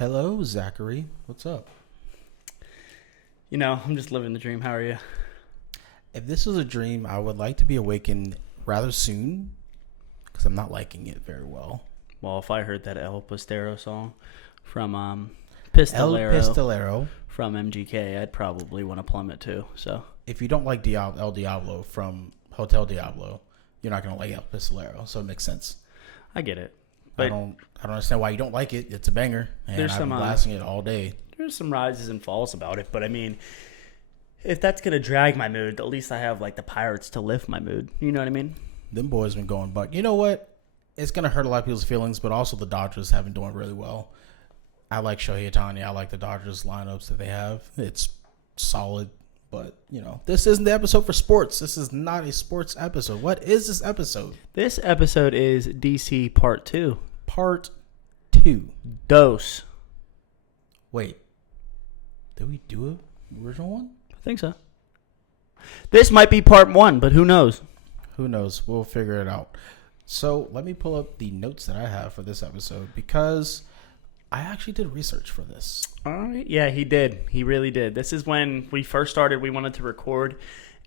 Hello, Zachary. What's up? I'm just living the dream. How are you? If this was a dream, I would like to be awakened rather soon because I'm not liking it very well. Well, if I heard that El Pistero song from El Pistolero Pistolero. from MGK, I'd probably want to plummet too. So If you don't like El Diablo from Hotel Diablo, you're not going to like El Pistolero, so it makes sense. I get it. I But don't understand why you don't like it. It's a banger, and There's I've some, been blasting it all day. there's some rises and falls about it. But I mean, if that's going to drag my mood, at least I have like the Pirates to lift my mood. You know what I mean? Them boys been going, but you know what? It's going to hurt a lot of people's feelings, but also the Dodgers have been doing really well. I like Shohei Ohtani. I like the Dodgers lineups that they have. It's solid, but this isn't the episode for sports. This is not a sports episode. What is this episode? This episode is DC Part 2. Part 2. Dose. Wait, did we do an original one? I think so. This might be Part 1, but who knows? Who knows? We'll figure it out. So let me pull up the notes that I have for this episode because I actually did research for this. All right. Yeah, he did. He really did. This is when we first started. We wanted to record,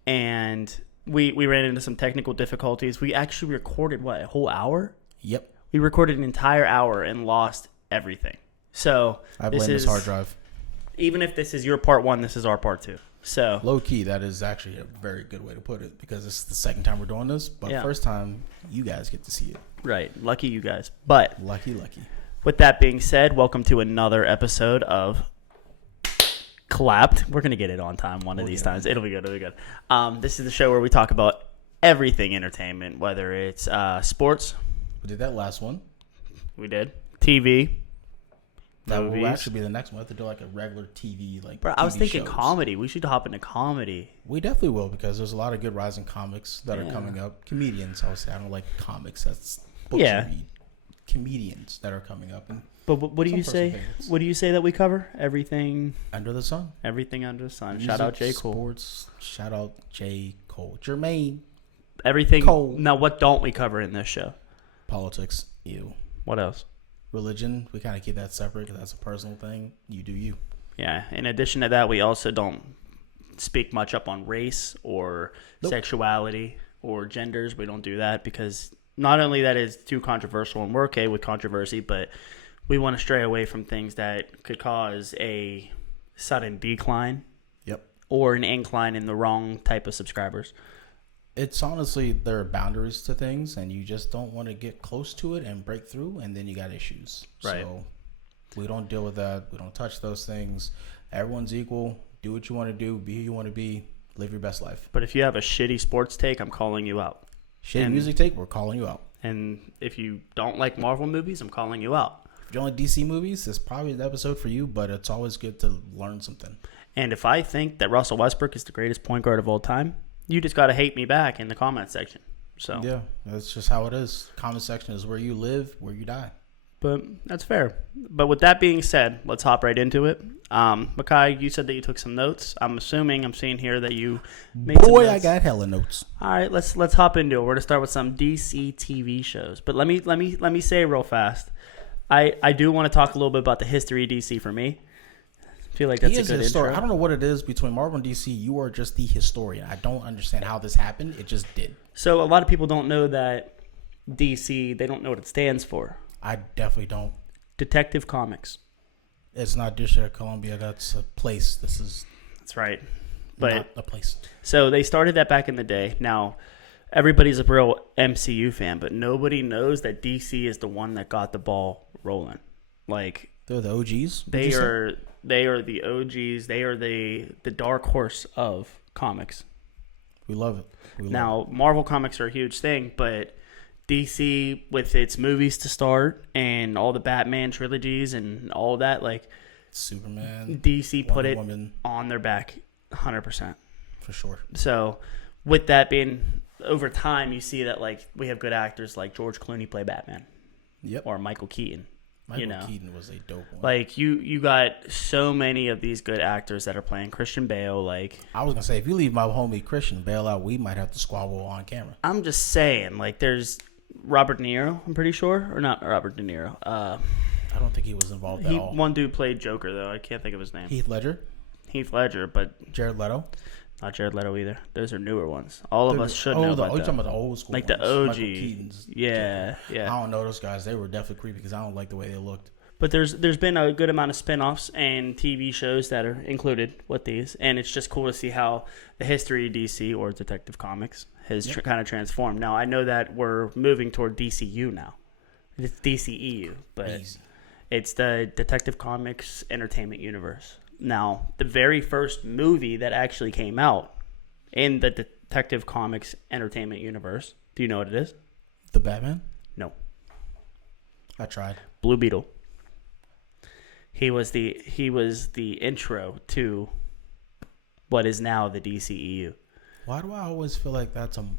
and we ran into some technical difficulties. We actually recorded, a whole hour? Yep. We recorded an entire hour and lost everything. So I blame this hard drive. Even if this is your part 1, this is our part 2. So low key, that is actually a very good way to put it because this is the second time we're doing this, but first time you guys get to see it. Right. Lucky you guys. But lucky. With that being said, welcome to another episode of Clapped. We're going to get it on time one of these times. It'll be good. This is the show where we talk about everything entertainment, whether it's sports. We did that last one. We did. TV. That movies. will actually be the next one. We have to do like a regular TV, Bro, I was thinking shows. comedy. We should hop into comedy. We definitely will because there's a lot of good rising comics that are coming up. Comedians, I would say. I don't like comics. That's books you read. Comedians that are coming up. But what do you say? Favorites. What do you say that we cover? Everything under the sun. Everything under the sun. Music, shout out J. Cole. Sports. Shout out J. Cole. Jermaine. Everything. Cole. Now, what don't we cover in this show? Politics. Ew. What else? Religion. We kind of keep that separate because that's a personal thing. You do you. Yeah. In addition to that, we also don't speak much up on race or sexuality or genders. We don't do that because not only that is too controversial, and we're okay with controversy, but we want to stray away from things that could cause a sudden decline or an incline in the wrong type of subscribers. It's honestly, there are boundaries to things, and you just don't want to get close to it and break through, and then you got issues. Right. So we don't deal with that. We don't touch those things. Everyone's equal. Do what you want to do. Be who you want to be. Live your best life. But if you have a shitty sports take, I'm calling you out. Shitty music take, we're calling you out. And if you don't like Marvel movies, I'm calling you out. If you don't like DC movies, it's probably the episode for you, but it's always good to learn something. And if I think that Russell Westbrook is the greatest point guard of all time, you just got to hate me back in the comment section. So yeah, that's just how it is. Comment section is where you live, where you die. But that's fair. But with that being said, let's hop right into it. Makai, you said that you took some notes. I'm seeing here that you made some notes. I got hella notes. All right, let's hop into it. We're gonna start with some DC TV shows. But let me say real fast. I do want to talk a little bit about the history of DC for me. I feel like that's a good intro. I don't know what it is between Marvel and DC. You are just the historian. I don't understand how this happened. It just did. So a lot of people don't know that DC, they don't know what it stands for. I definitely don't. Detective Comics. It's not District of Columbia. That's a place. That's right. But not a place. So they started that back in the day. Now, everybody's a real MCU fan, but nobody knows that DC is the one that got the ball rolling. Like, they're the OGs? They are the OGs. They are the dark horse of comics. We love it. Now, Marvel comics are a huge thing, but DC, with its movies to start and all the Batman trilogies and all that, like Superman, DC put it Woman. On their back 100%. For sure. So with that being, over time, you see that like we have good actors like George Clooney play Batman. Yep. Or Michael Keaton. Michael Keaton was a dope one. Like you got so many of these good actors that are playing. Christian Bale, like I was gonna say, if you leave my homie Christian Bale out, we might have to squabble on camera. I'm just saying, like there's Robert De Niro, I'm pretty sure, or not Robert De Niro. I don't think he was involved at all. One dude played Joker though. I can't think of his name. Heath Ledger, But Jared Leto. not Jared Leto either. Those are newer ones. All of us should know about you're them. talking about the old school, Like ones. the OG. Michael Keaton's Yeah. I don't know those guys. They were definitely creepy because I don't like the way they looked. But there's been a good amount of spin-offs and TV shows that are included with these, and it's just cool to see how the history of DC or Detective Comics has kind of transformed. Now I know that we're moving toward DCU now. It's DCEU, but Easy. it's the Detective Comics Entertainment Universe. Now, the very first movie that actually came out in the Detective Comics Entertainment Universe, do you know what it is? The Batman? No. I tried. Blue Beetle. He was the intro to what is now the DCEU. Why do I always feel like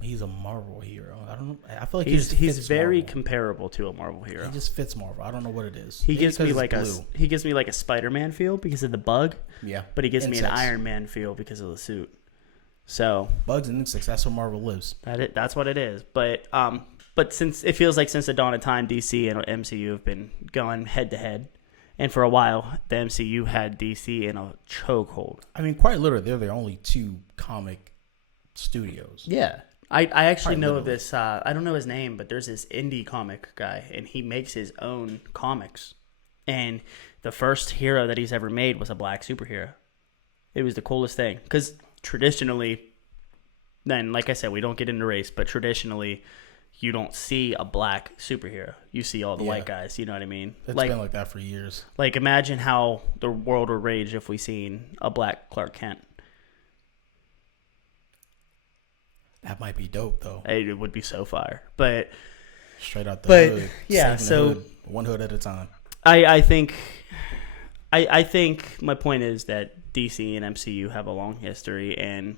he's a Marvel hero? I don't know. I feel like He's very Marvel. comparable to a Marvel hero. He just fits Marvel. I don't know what it is. He Maybe gives me because like a Spider-Man feel because of the bug. Yeah. But he gives me an Insects. Iron Man feel because of the suit. So Bugs and insects. That's where Marvel lives. that's what it is. But since it feels like since the dawn of time, DC and MCU have been going head to head, and for a while the MCU had DC in a chokehold. I mean, quite literally, they're the only two comic studios. Yeah. I actually Quite know of literally. this. I don't know his name, but there's this indie comic guy, and he makes his own comics. And the first hero that he's ever made was a black superhero. It was the coolest thing. Because traditionally, then, like I said, we don't get into race, but traditionally, you don't see a black superhero. You see all the white guys. You know what I mean? It's been like that for years. Like, imagine how the world would rage if we seen a black Clark Kent. That might be dope, though. It would be so fire. But Straight out the hood. yeah, Saving the so hood, one hood at a time. I think my point is that DC and MCU have a long history, and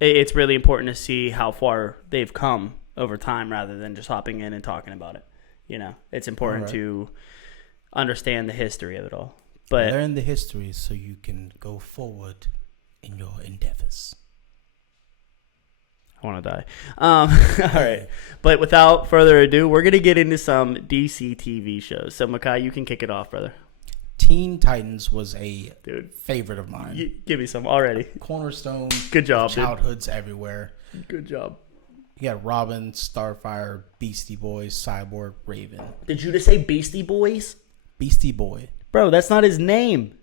it's really important to see how far they've come over time rather than just hopping in and talking about it. You know, it's important to understand the history of it all. But learn the history so you can go forward in your endeavors. I want to die. All right. But without further ado, we're going to get into some DC TV shows. So, Makai, you can kick it off, brother. Teen Titans was a favorite of mine. Give me some already. Cornerstone. Good job, dude. Childhoods everywhere. Good job. You got Robin, Starfire, Beastie Boys, Cyborg, Raven. Did you just say Beastie Boys? Beastie Boy. Bro, that's not his name.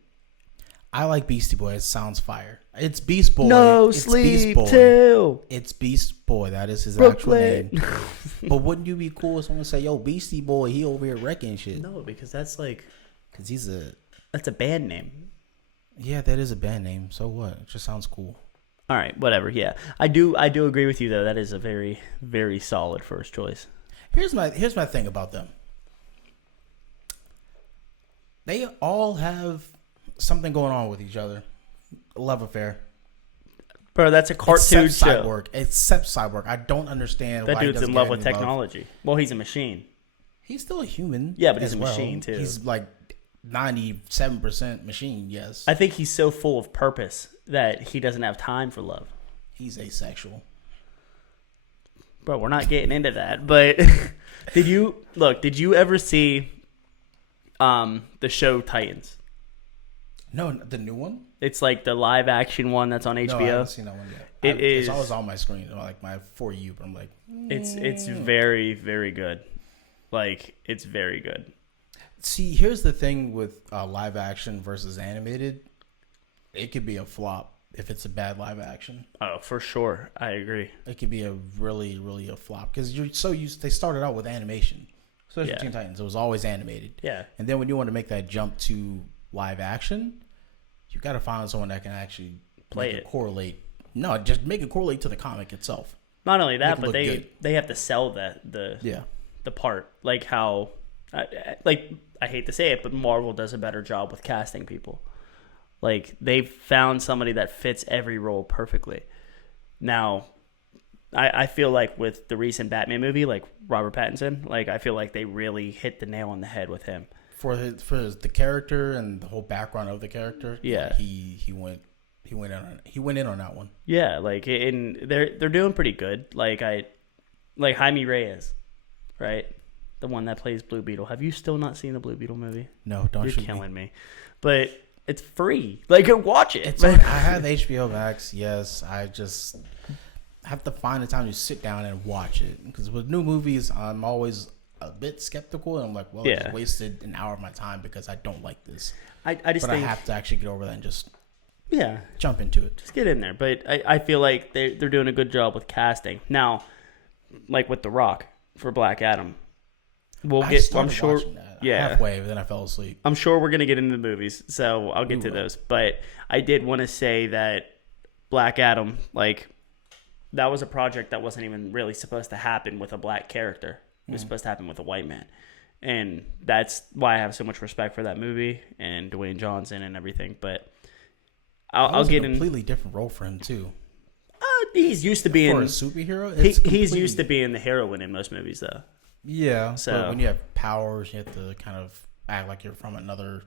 I like Beastie Boy. It sounds fire. It's Beast Boy. No it's sleep Beast Boy. till It's Beast Boy. That is his Brooklyn. actual name. But wouldn't you be cool if someone say, "Yo, Beastie Boy, he over here wrecking shit"? No, because that's like Because that's a band name. Yeah, that is a band name. So what? It just sounds cool. All right, whatever. Yeah, I do agree with you though. That is a very, very solid first choice. Here's my thing about them. They all have something going on with each other. A love affair. Bro, that's a cartoon Except show. Cyborg. Except Cyborg. I don't understand That why he dude's doesn't in get love with any technology. Well, he's a machine. He's still a human. Yeah, but he's as a machine, too. He's like 97% machine, yes. I think he's so full of purpose that he doesn't have time for love. He's asexual. Bro, we're not getting into that. But did you ever see the show Titans? No, the new one? It's like the live action one that's on HBO. No, I haven't seen that one yet. It's always on my screen, like my For You, but I'm like... It's very, very good. Like, it's very good. See, here's the thing with live action versus animated. It could be a flop if it's a bad live action. Oh, for sure. I agree. It could be a really, really a flop. Because you're so used... They started out with animation. Especially Yeah. Teen Titans. It was always animated. Yeah. And then when you want to make that jump to live action, you got to find someone that can actually Play make it. Correlate. No, just make it correlate to the comic itself. Not only that, Make it but look good. they have to sell the part. Like how, I hate to say it, but Marvel does a better job with casting people. Like, they've found somebody that fits every role perfectly. Now, I feel like with the recent Batman movie, like Robert Pattinson, like I feel like they really hit the nail on the head with him. For the character and the whole background of the character, Yeah. he went in on that one. Yeah, like, and they're doing pretty good. Like Jaime Reyes, right? the one that plays Blue Beetle. Have you still not seen the Blue Beetle movie? No, don't You're shoot killing me. But it's free. Like, go watch it. I have HBO Max. Yes, I just have to find the time to sit down and watch it. Because with new movies, I'm always a bit skeptical, and I'm like, well, I just wasted an hour of my time because I don't like this. I just think I have to actually get over that and just jump into it. Just get in there. But I feel like they're doing a good job with casting. Now, like with The Rock for Black Adam, I'm sure watching that halfway, but then I fell asleep. I'm sure we're gonna get into the movies, so I'll get to those. But I did want to say that Black Adam, like, that was a project that wasn't even really supposed to happen with a black character. It was supposed to happen with a white man. And that's why I have so much respect for that movie and Dwayne Johnson and everything. But I'll get in. A completely different role for him too. He's used to being for a superhero. He's used to being the heroine in most movies, though. Yeah. So but when you have powers, you have to kind of act like you're from another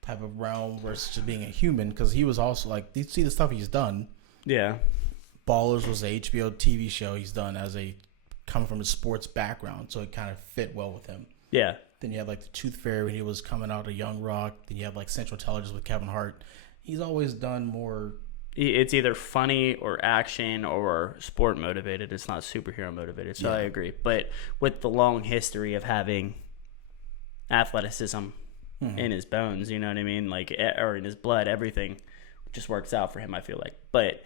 type of realm versus just being a human. Because he was also like, you see the stuff he's done. Yeah. Ballers was a HBO TV show he's done as a coming from a sports background, so it kind of fit well with him. Yeah. Then you had like the Tooth Fairy when he was coming out of Young Rock. Then you have like Central Intelligence with Kevin Hart. He's always done more. It's either funny or action or sport motivated. It's not superhero motivated. So I agree. But with the long history of having athleticism in his bones, you know what I mean? Like, or in his blood, everything just works out for him, I feel like. But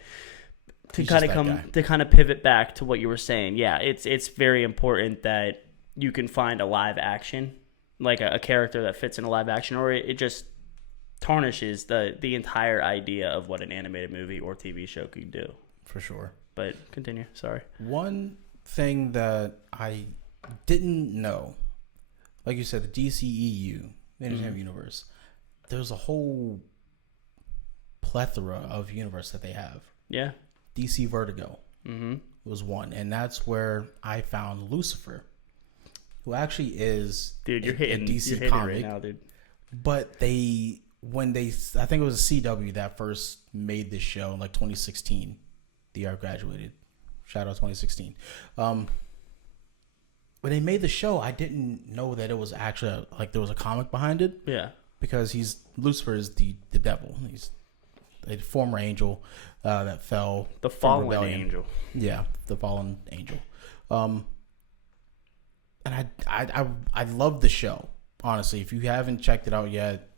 to kind of pivot back to what you were saying, yeah, it's very important that you can find a live action, like a character that fits in a live action, or it just tarnishes the entire idea of what an animated movie or TV show could do. For sure. But continue. Sorry. One thing that I didn't know, like you said, the DCEU, the Entertainment Universe, there's a whole plethora of universe that they have. Yeah. DC Vertigo was one, and that's where I found Lucifer, who actually is a DC comic right now, dude. But I think it was a CW that first made this show in like 2016, the year I graduated. Shout out 2016. When they made the show, I didn't know that it was actually like there was a comic behind it. Yeah, because Lucifer is the devil. He's a former angel that fell. The fallen angel. Yeah, the fallen angel. And I love the show. Honestly, if you haven't checked it out yet,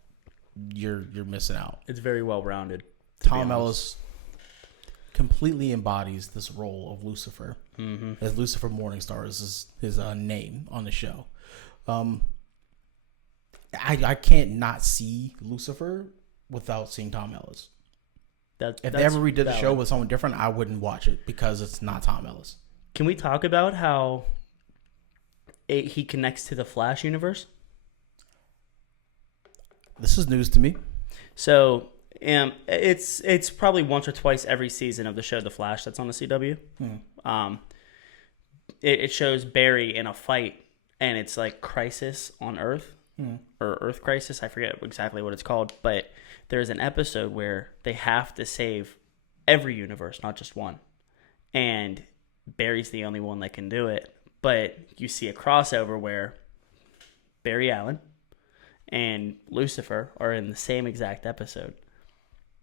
you're missing out. It's very well rounded. Tom Ellis completely embodies this role of Lucifer. As Lucifer Morningstar is his name on the show. I can't not see Lucifer without seeing Tom Ellis. If they ever redid the show with someone different, I wouldn't watch it because it's not Tom Ellis. Can we talk about how he connects to the Flash universe? This is news to me. So it's probably once or twice every season of the show The Flash that's on the CW. It shows Barry in a fight, and it's like Crisis on Earth or Earth Crisis. I forget exactly what it's called, but there's an episode where they have to save every universe, not just one. And Barry's the only one that can do it. But you see a crossover where Barry Allen and Lucifer are in the same exact episode.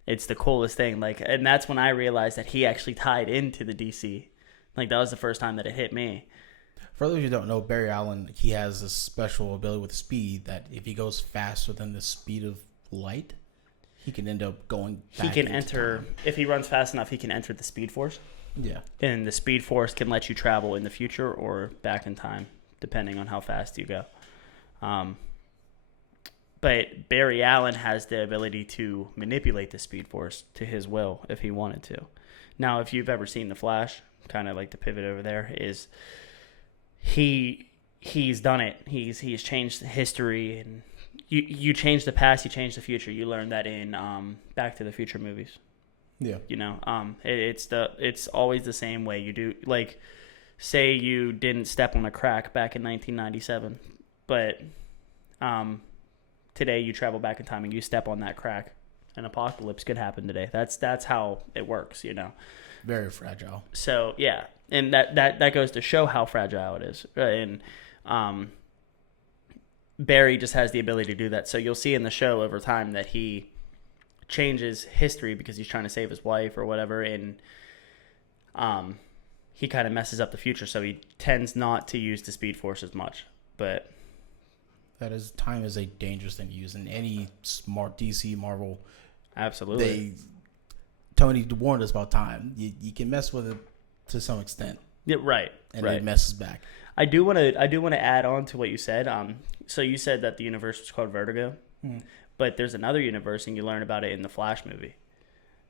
It's the coolest thing. And that's when I realized that he actually tied into the DC. That was the first time that it hit me. For those who don't know, Barry Allen, he has this special ability with speed that if he goes faster than the speed of light, he can end up going back. He can enter time. If he runs fast enough, he can enter the Speed Force. Yeah. And the Speed Force can let you travel in the future or back in time, depending on how fast you go. But Barry Allen has the ability to manipulate the Speed Force to his will if he wanted to. Now, if you've ever seen The Flash, kind of like the pivot over there, is he's done it. He's changed history, and you change the past, you change the future. You learn that in Back to the Future movies. Yeah. It's always the same way. You do, like, say you didn't step on a crack back in 1997, but today you travel back in time and you step on that crack. An apocalypse could happen today. That's how it works, Very fragile. So yeah, and that goes to show how fragile it is. And Barry just has the ability to do that. So you'll see in the show over time that he changes history because he's trying to save his wife or whatever, and he kind of messes up the future. So he tends not to use the Speed Force as much. But time is a dangerous thing to use in any smart DC Marvel. Absolutely. Tony warned us about time. You can mess with it to some extent. Yeah, right. And it messes back. I do want to add on to what you said. So you said that the universe was called Vertigo, but there's another universe, and you learn about it in the Flash movie.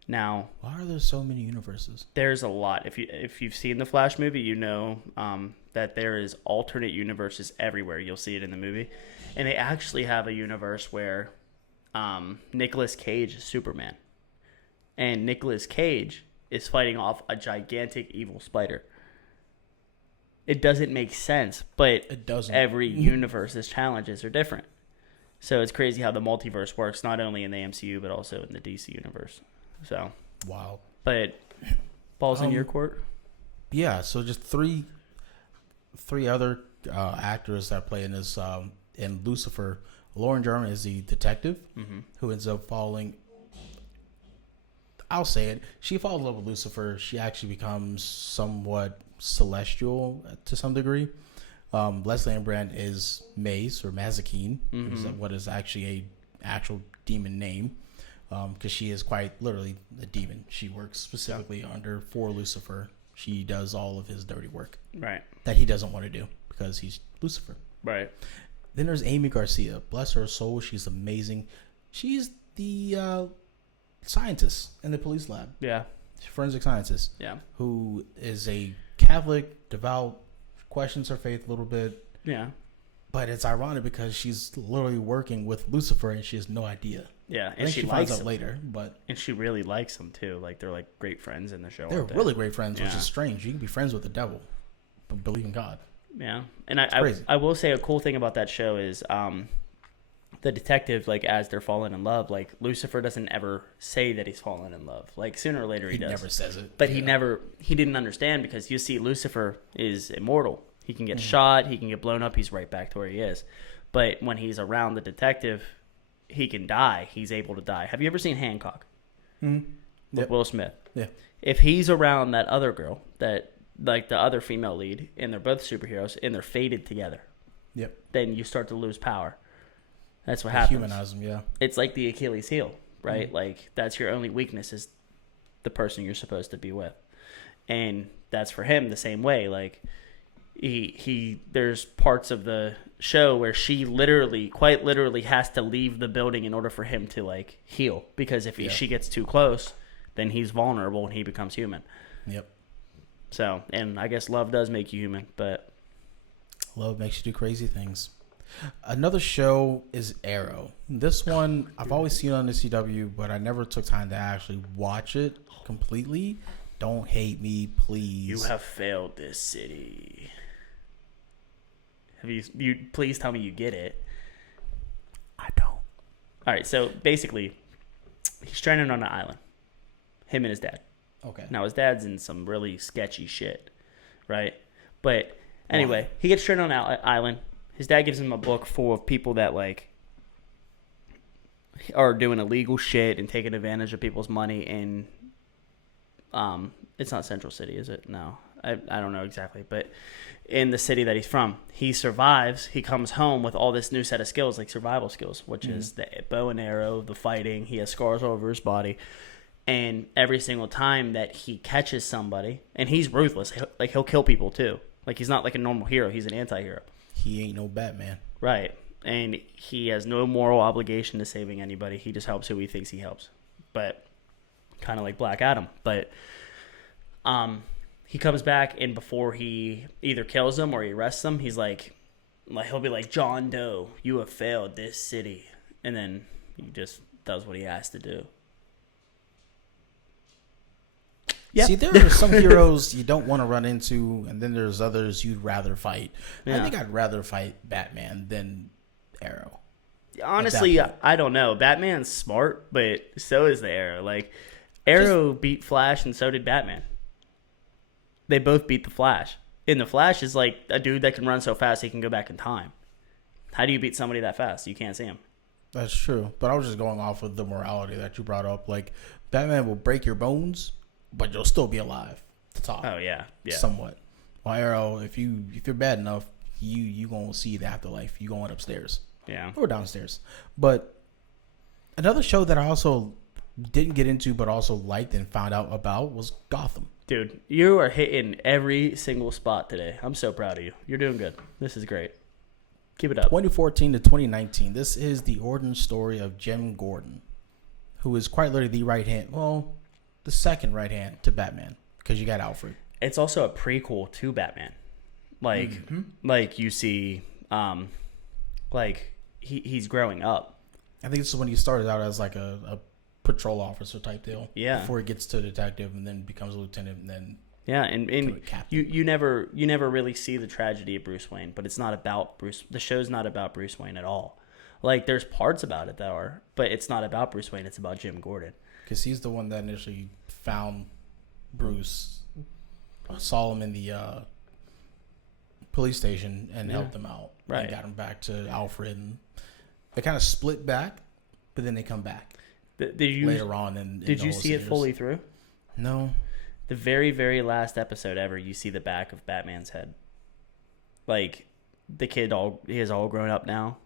Now, why are there so many universes? There's a lot. If you've seen the Flash movie, you know that there is alternate universes everywhere. You'll see it in the movie, and they actually have a universe where Nicolas Cage is Superman, and Nicolas Cage is fighting off a gigantic evil spider. It doesn't make sense, but it doesn't. Every universe's challenges are different. So it's crazy how the multiverse works, not only in the MCU, but also in the DC universe. So wow. But balls in your court? Yeah, so just three other actors that play in this in Lucifer. Lauren German is the detective who ends up falling. I'll say it. She falls in love with Lucifer. She actually becomes somewhat celestial to some degree. Leslie Ann Brand is Maze or Mazikeen, what is actually a actual demon name, because she is quite literally a demon. She works specifically for Lucifer. She does all of his dirty work, right? That he doesn't want to do because he's Lucifer, right? Then there's Amy Garcia. Bless her soul, she's amazing. She's the scientist in the police lab. Yeah. Forensic scientist. Yeah. Who is a Catholic, devout, questions her faith a little bit. Yeah. But it's ironic because she's literally working with Lucifer and she has no idea. Yeah. And she finds out later, but and she really likes him too. Like they're like great friends in the show. They're really great friends, which is strange. You can be friends with the devil, but believe in God. Yeah. And I will say a cool thing about that show is the detective, like, as they're falling in love, like, Lucifer doesn't ever say that he's fallen in love. Like, sooner or later he does. He never says it. But he didn't understand because you see Lucifer is immortal. He can get shot, he can get blown up, he's right back to where he is. But when he's around the detective, he can die. He's able to die. Have you ever seen Hancock? With Will Smith? Yeah. If he's around that other girl, that like the other female lead, and they're both superheroes, and they're fated together, then you start to lose power. That's what happens. Humanize them, yeah. It's like the Achilles heel, right? Like, that's your only weakness is the person you're supposed to be with. And that's for him the same way. Like, he there's parts of the show where she quite literally has to leave the building in order for him to, like, heal. Because if she gets too close, then he's vulnerable and he becomes human. Yep. So, and I guess love does make you human, but... Love makes you do crazy things. Another show is Arrow. This one I've always seen on the CW, but I never took time to actually watch it completely. Don't hate me, please. You have failed this city. Have you please tell me you get it. I don't. All right, so basically, he's stranded on an island. Him and his dad. Okay. Now his dad's in some really sketchy shit, right? But anyway, he gets stranded on an island. His dad gives him a book full of people that, like, are doing illegal shit and taking advantage of people's money. And it's not Central City, is it? No, I don't know exactly. But in the city that he's from, he survives. He comes home with all this new set of skills, like survival skills, which is the bow and arrow, the fighting. He has scars all over his body. And every single time that he catches somebody, and he's ruthless, he'll kill people too. Like, he's not like a normal hero. He's an anti-hero. He ain't no Batman. Right. And he has no moral obligation to saving anybody. He just helps who he thinks he helps. But kind of like Black Adam. But he comes back, and before he either kills them or he arrests them, he's like he'll be like, John Doe, you have failed this city. And then he just does what he has to do. Yep. See, there are some heroes you don't want to run into, and then there's others you'd rather fight. Yeah. I think I'd rather fight Batman than Arrow. Honestly, I don't know. Batman's smart, but so is the Arrow. Like, Arrow beat Flash, and so did Batman. They both beat the Flash. in the Flash is like a dude that can run so fast he can go back in time. How do you beat somebody that fast? You can't see him. That's true. But I was just going off of the morality that you brought up. Like, Batman will break your bones, but you'll still be alive to talk. Oh, yeah. Somewhat. While Arrow, if you're bad enough, you gonna see the afterlife. You going upstairs. Yeah. Or downstairs. But another show that I also didn't get into but also liked and found out about was Gotham. Dude, you are hitting every single spot today. I'm so proud of you. You're doing good. This is great. Keep it up. 2014 to 2019. This is the origin story of Jim Gordon, who is quite literally the second right hand to Batman, because you got Alfred. It's also a prequel to Batman. Like you see, he's growing up. I think this is when he started out as like a patrol officer type deal. Yeah. Before he gets to detective and then becomes a lieutenant and then. Yeah, and you never really see the tragedy of Bruce Wayne, but it's not about Bruce. The show's not about Bruce Wayne at all. Like, there's parts about it that are, but it's not about Bruce Wayne. It's about Jim Gordon. Because he's the one that initially found Bruce, saw him in the police station and helped him out. Right. And got him back to Alfred. And they kind of split back, but then they come back later on. Did you see it fully through? No. The very, very last episode ever, you see the back of Batman's head. Like, the kid, he is all grown up now.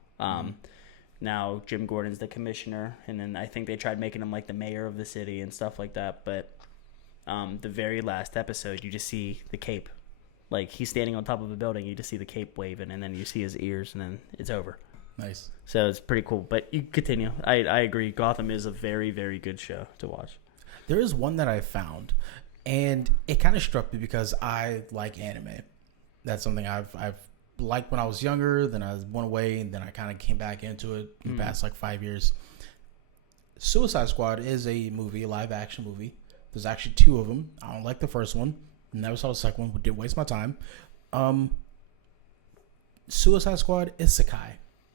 Now Jim Gordon's the commissioner, and then I think they tried making him like the mayor of the city and stuff like that. But the very last episode, you just see the cape. Like, he's standing on top of a building, you just see the cape waving, and then you see his ears, and then it's over. Nice. So it's pretty cool. But you continue. I agree. Gotham is a very, very good show to watch. There is one that I found, and it kind of struck me because I like anime. That's something I've liked when I was younger. Then I went away, and then I kind of came back into it in the past like 5 years. Suicide Squad is a movie, a live action movie. There's actually two of them. I don't like the first one. Never saw the second one. Didn't waste my time. Suicide Squad Isekai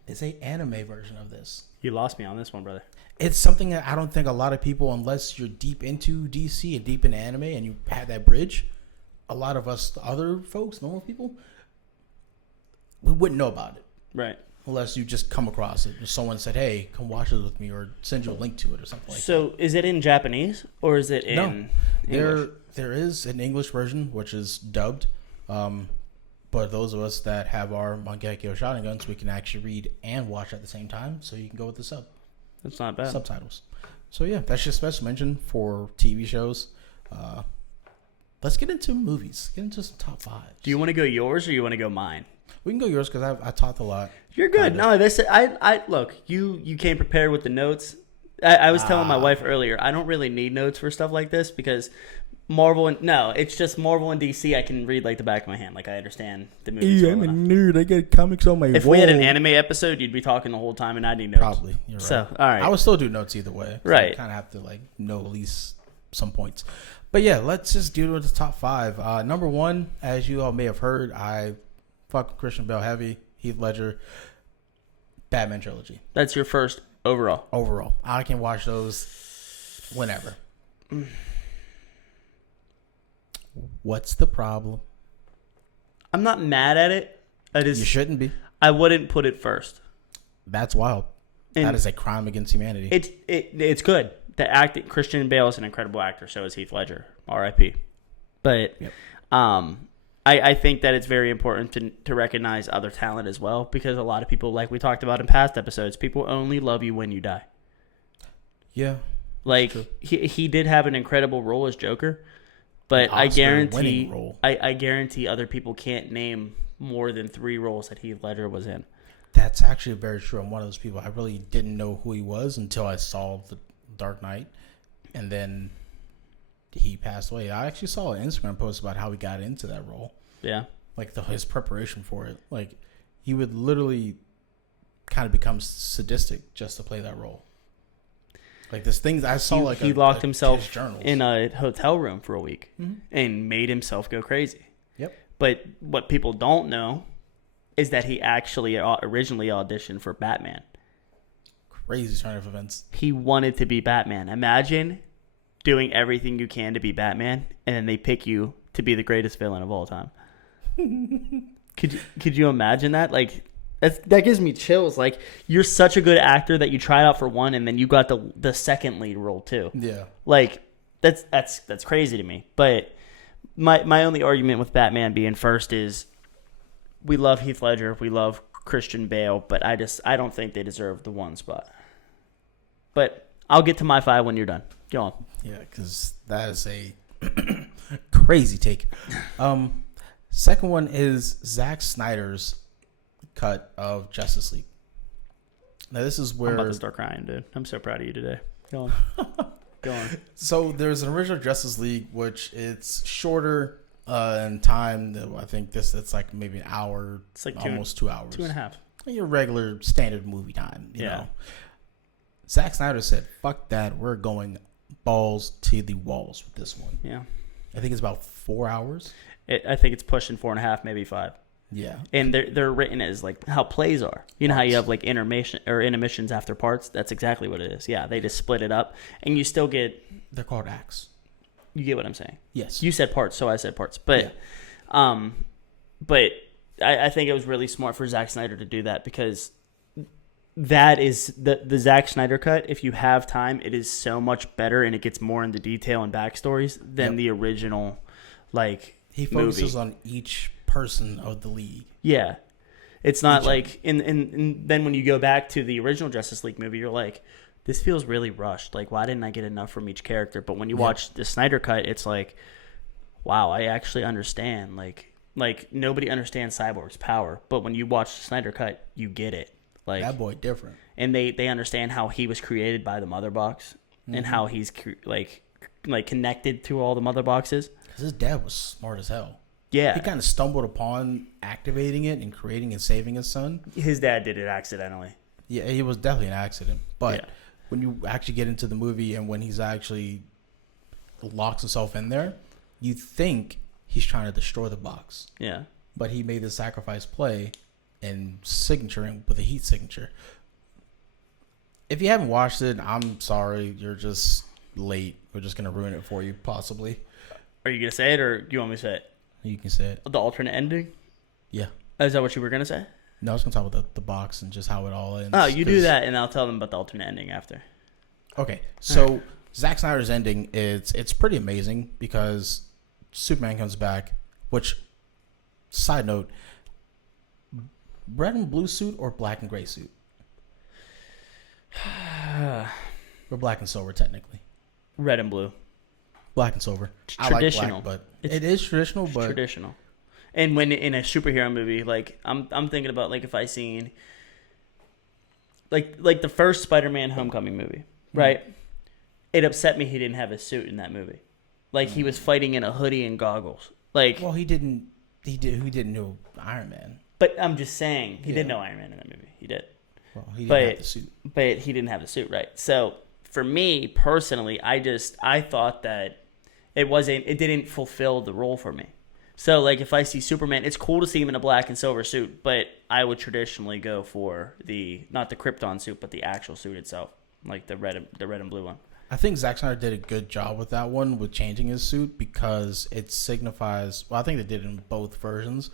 is a anime version of this. You lost me on this one, brother. It's something that I don't think a lot of people, unless you're deep into DC and deep into anime and you have that bridge, a lot of us other folks, normal people, we wouldn't know about it. Right. Unless you just come across it. If someone said, hey, come watch this with me, or send you a link to it or something like that. So is it in Japanese or is it in English? There is an English version, which is dubbed. But those of us that have our Mangekyo Sharinguns, we can actually read and watch at the same time. So you can go with the That's not bad. subtitles. So yeah, that's just special mention for TV shows. Let's get into movies. Get into some top fives. Do you want to go yours or you want to go mine? We can go yours because I talked a lot. You're good. No, I look. You came prepared with the notes. I was telling my wife earlier, I don't really need notes for stuff like this because it's just Marvel and DC. I can read like the back of my hand. Like, I understand the movies. Yeah, I'm a nerd. I got comics on my wall. If we had an anime episode, you'd be talking the whole time, and I'd need notes. Probably. You're right. So, all right. I would still do notes either way. Right. Kind of have to know at least some points. But yeah, let's just do the top five. Number one, as you all may have heard, I fuck Christian Bale heavy. Heath Ledger. Batman trilogy. That's your first overall. Overall, I can watch those whenever. What's the problem? I'm not mad at it. You shouldn't be. I wouldn't put it first. That's wild. And that is a crime against humanity. It's good. The acting, Christian Bale is an incredible actor. So is Heath Ledger. R.I.P. But yep. I think that it's very important to recognize other talent as well, because a lot of people, like we talked about in past episodes, people only love you when you die. Yeah. Like, he did have an incredible role as Joker, but I guarantee other people can't name more than 3 roles that Heath Ledger was in. That's actually very true. I'm one of those people. I really didn't know who he was until I saw The Dark Knight, and then he passed away. I actually saw an Instagram post about how he got into that role. Yeah. Like his preparation for it. Like, he would literally kind of become sadistic just to play that role. Like, this thing I saw, he locked himself in a hotel room for a week and made himself go crazy. Yep. But what people don't know is that he actually originally auditioned for Batman. Crazy turn of events. He wanted to be Batman. Imagine doing everything you can to be Batman, and then they pick you to be the greatest villain of all time. Could you imagine that? Like, that gives me chills. Like, you're such a good actor that you tried out for one, and then you got the second lead role too. Yeah. Like, that's crazy to me. But my only argument with Batman being first is we love Heath Ledger, we love Christian Bale, but I don't think they deserve the one spot. But I'll get to my 5 when you're done. Go on. Yeah, because that is a crazy take. Second one is Zack Snyder's cut of Justice League. Now this is where I'm about to start crying, dude. I'm so proud of you today. Go on. Go on. So there's an original Justice League, which it's shorter in time. I think it's like maybe an hour. It's like almost 2 hours. 2.5. Your regular standard movie time. You know. Zack Snyder said, "Fuck that. We're going balls to the walls with this one." Yeah. I think it's about 4 hours. I think it's pushing 4.5, maybe 5. Yeah. And they're written as like how plays are. You know how you have like intermissions after parts? That's exactly what it is. Yeah, they just split it up and you still get... They're called acts. You get what I'm saying? Yes. You said parts, so I said parts. But but I think it was really smart for Zack Snyder to do that because that is the Zack Snyder cut. If you have time, it is so much better and it gets more into detail and backstories than the original like he focuses movie. On each person of the league. Yeah. It's not like and then when you go back to the original Justice League movie, you're like, this feels really rushed. Like, why didn't I get enough from each character? But when you watch the Snyder cut, it's like, wow, I actually understand. Like nobody understands Cyborg's power, but when you watch the Snyder cut, you get it. Like that boy different. And they understand how he was created by the mother box and how he's like connected to all the mother boxes. His dad was smart as hell. Yeah. He kind of stumbled upon activating it and creating and saving his son. His dad did it accidentally. Yeah, it was definitely an accident. But when you actually get into the movie and when he's actually locks himself in there, you think he's trying to destroy the box. Yeah. But he made the sacrifice play and signaturing with a heat signature. If you haven't watched it, I'm sorry. You're just late. We're just going to ruin it for you, possibly. Are you going to say it or do you want me to say it? You can say it. The alternate ending? Yeah. Is that what you were going to say? No, I was going to talk about the box and just how it all ends. Oh, you do that, and I'll tell them about the alternate ending after. Okay. So Zack Snyder's ending, it's pretty amazing because Superman comes back, which, side note, red and blue suit or black and gray suit? Or black and silver, technically. Red and blue. Black and silver. Traditional. I like black, but it is traditional, but traditional. And when in a superhero movie, like I'm thinking about like if I seen like the first Spider-Man Homecoming movie, right? It upset me he didn't have a suit in that movie. Like he was fighting in a hoodie and goggles. Like well, he didn't know Iron Man. But I'm just saying he did know Iron Man in that movie. He did. Well, he didn't have the suit. But he didn't have the suit, right? So for me personally, I thought that it didn't fulfill the role for me. So like if I see Superman, it's cool to see him in a black and silver suit, but I would traditionally go for not the Krypton suit, but the actual suit itself, like the red and blue one. I think Zack Snyder did a good job with that one, with changing his suit, because it signifies. Well, I think they did it in both versions,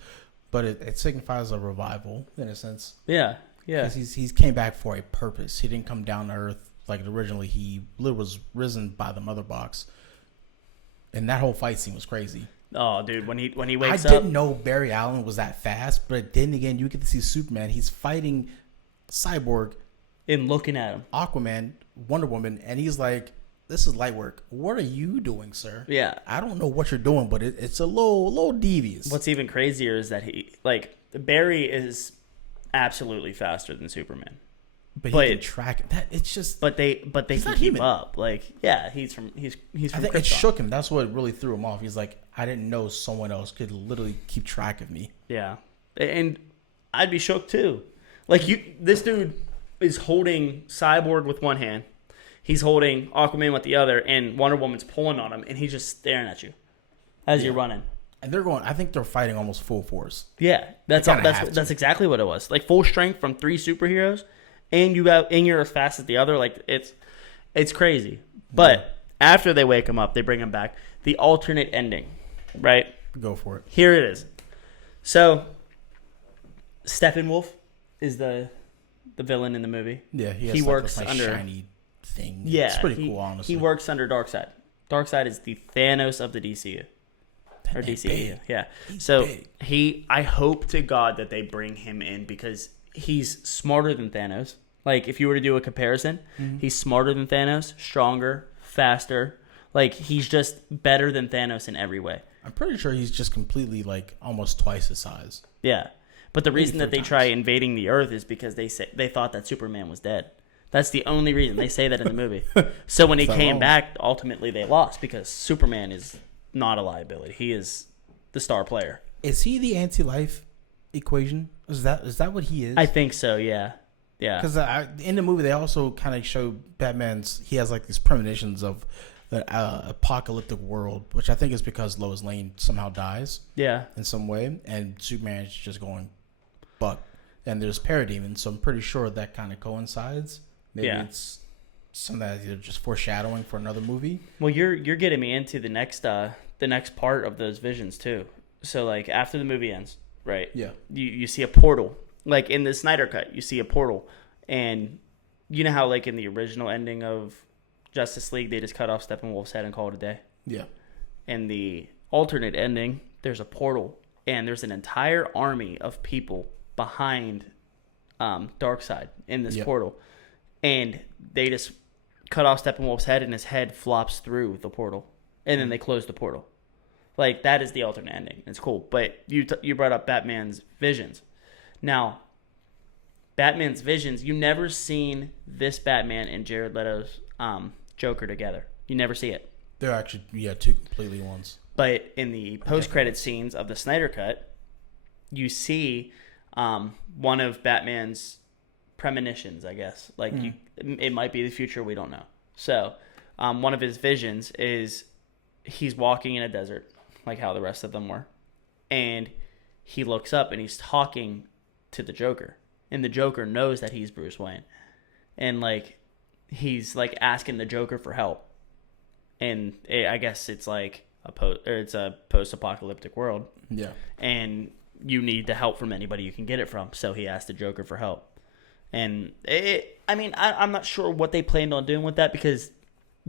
but it signifies a revival in a sense. Yeah, yeah. Because he's came back for a purpose. He didn't come down to Earth like originally. He was risen by the mother box, and that whole fight scene was crazy. Oh, dude, when he wakes up. I didn't know Barry Allen was that fast, but then again, you get to see Superman. He's fighting Cyborg. And looking at him. Aquaman, Wonder Woman, and he's like, this is light work. What are you doing, sir? Yeah. I don't know what you're doing, but it's a little devious. What's even crazier is that Barry is absolutely faster than Superman. But he can track it. It's just. But they can keep up. Like, yeah, he's from I think Krypton. it shook him. That's what really threw him off. He's like, I didn't know someone else could literally keep track of me. Yeah, and I'd be shook too. Like this dude is holding Cyborg with one hand, he's holding Aquaman with the other, and Wonder Woman's pulling on him, and he's just staring at you as you're running. And they're going. I think they're fighting almost full force. Yeah, that's exactly what it was. Like full strength from 3 superheroes. And you're as fast as the other. Like it's crazy. But after they wake him up, they bring him back. The alternate ending, right? Go for it. Here it is. So, Steppenwolf is the villain in the movie. Yeah, he He has works this, like, under- shiny thing. Yeah, It's pretty cool, honestly. He works under Darkseid. Darkseid is the Thanos of the DCU. Or DCU, big. yeah. He's So big. I hope to God that they bring him in because he's smarter than Thanos. Like, if you were to do a comparison, he's smarter than Thanos, stronger, faster. Like, he's just better than Thanos in every way. I'm pretty sure he's just completely, like, almost twice his size. Yeah. But the reason that they 3 try times. invading the Earth is because they thought that Superman was dead. That's the only reason. They say that in the movie. So when he Is that came wrong? back, ultimately they lost because Superman is not a liability. He is the star player. Is he the anti-life equation? Is that what he is? I think so, yeah. Yeah. Because in the movie, they also kind of show Batman's. He has like these premonitions of an apocalyptic world, which I think is because Lois Lane somehow dies Yeah. in some way, and Superman's just going buck. And there's parademons, so I'm pretty sure that kind of coincides. Maybe Yeah. it's something that they're just foreshadowing for another movie. Well, you're getting me into the next part of those visions too. So like after the movie ends, right? Yeah. You see a portal. Like in the Snyder cut, you see a portal, and you know how like in the original ending of Justice League, they just cut off Steppenwolf's head and call it a day. Yeah. In the alternate ending, there's a portal, and there's an entire army of people behind Darkseid in this Yep. portal, and they just cut off Steppenwolf's head, and his head flops through the portal, and then they close the portal. Like that is the alternate ending. It's cool, but you brought up Batman's visions. Now, Batman's visions, you never seen this Batman and Jared Leto's Joker together. You never see it. They're actually two completely ones. But in the post-credit scenes of the Snyder Cut, you see one of Batman's premonitions, I guess. Like it might be the future, we don't know. So one of his visions is he's walking in a desert, like how the rest of them were. And he looks up and he's talking to the Joker. And the Joker knows that he's Bruce Wayne. And like he's like asking the Joker for help. And I guess it's like it's a post-apocalyptic world. Yeah. And you need the help from anybody you can get it from. So he asked the Joker for help. And I'm not sure what they planned on doing with that because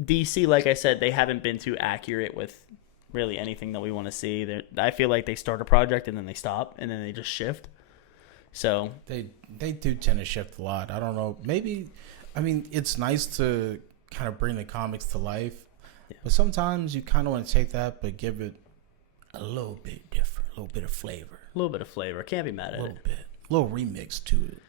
DC, like I said, they haven't been too accurate with really anything that we want to see. I feel like they start a project and then they stop and then they just shift. So they do tend to shift a lot. I don't know. Maybe, it's nice to kind of bring the comics to life, but sometimes you kind of want to take that, but give it a little bit different, a little bit of flavor. A little bit of flavor. Can't be mad at A little it. bit. A little remix to it.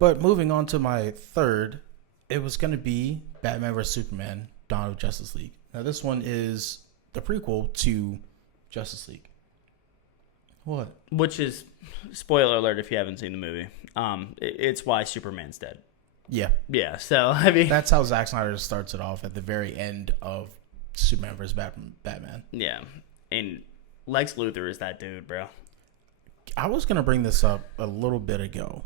But moving on to my third, it was going to be Batman vs. Superman, Dawn of Justice League. Now, this one is the prequel to Justice League. What? Which is, spoiler alert if you haven't seen the movie, it's why Superman's dead. Yeah. Yeah, so, I mean... That's how Zack Snyder starts it off at the very end of Superman vs. Batman. Yeah, and Lex Luthor is that dude, bro. I was going to bring this up a little bit ago.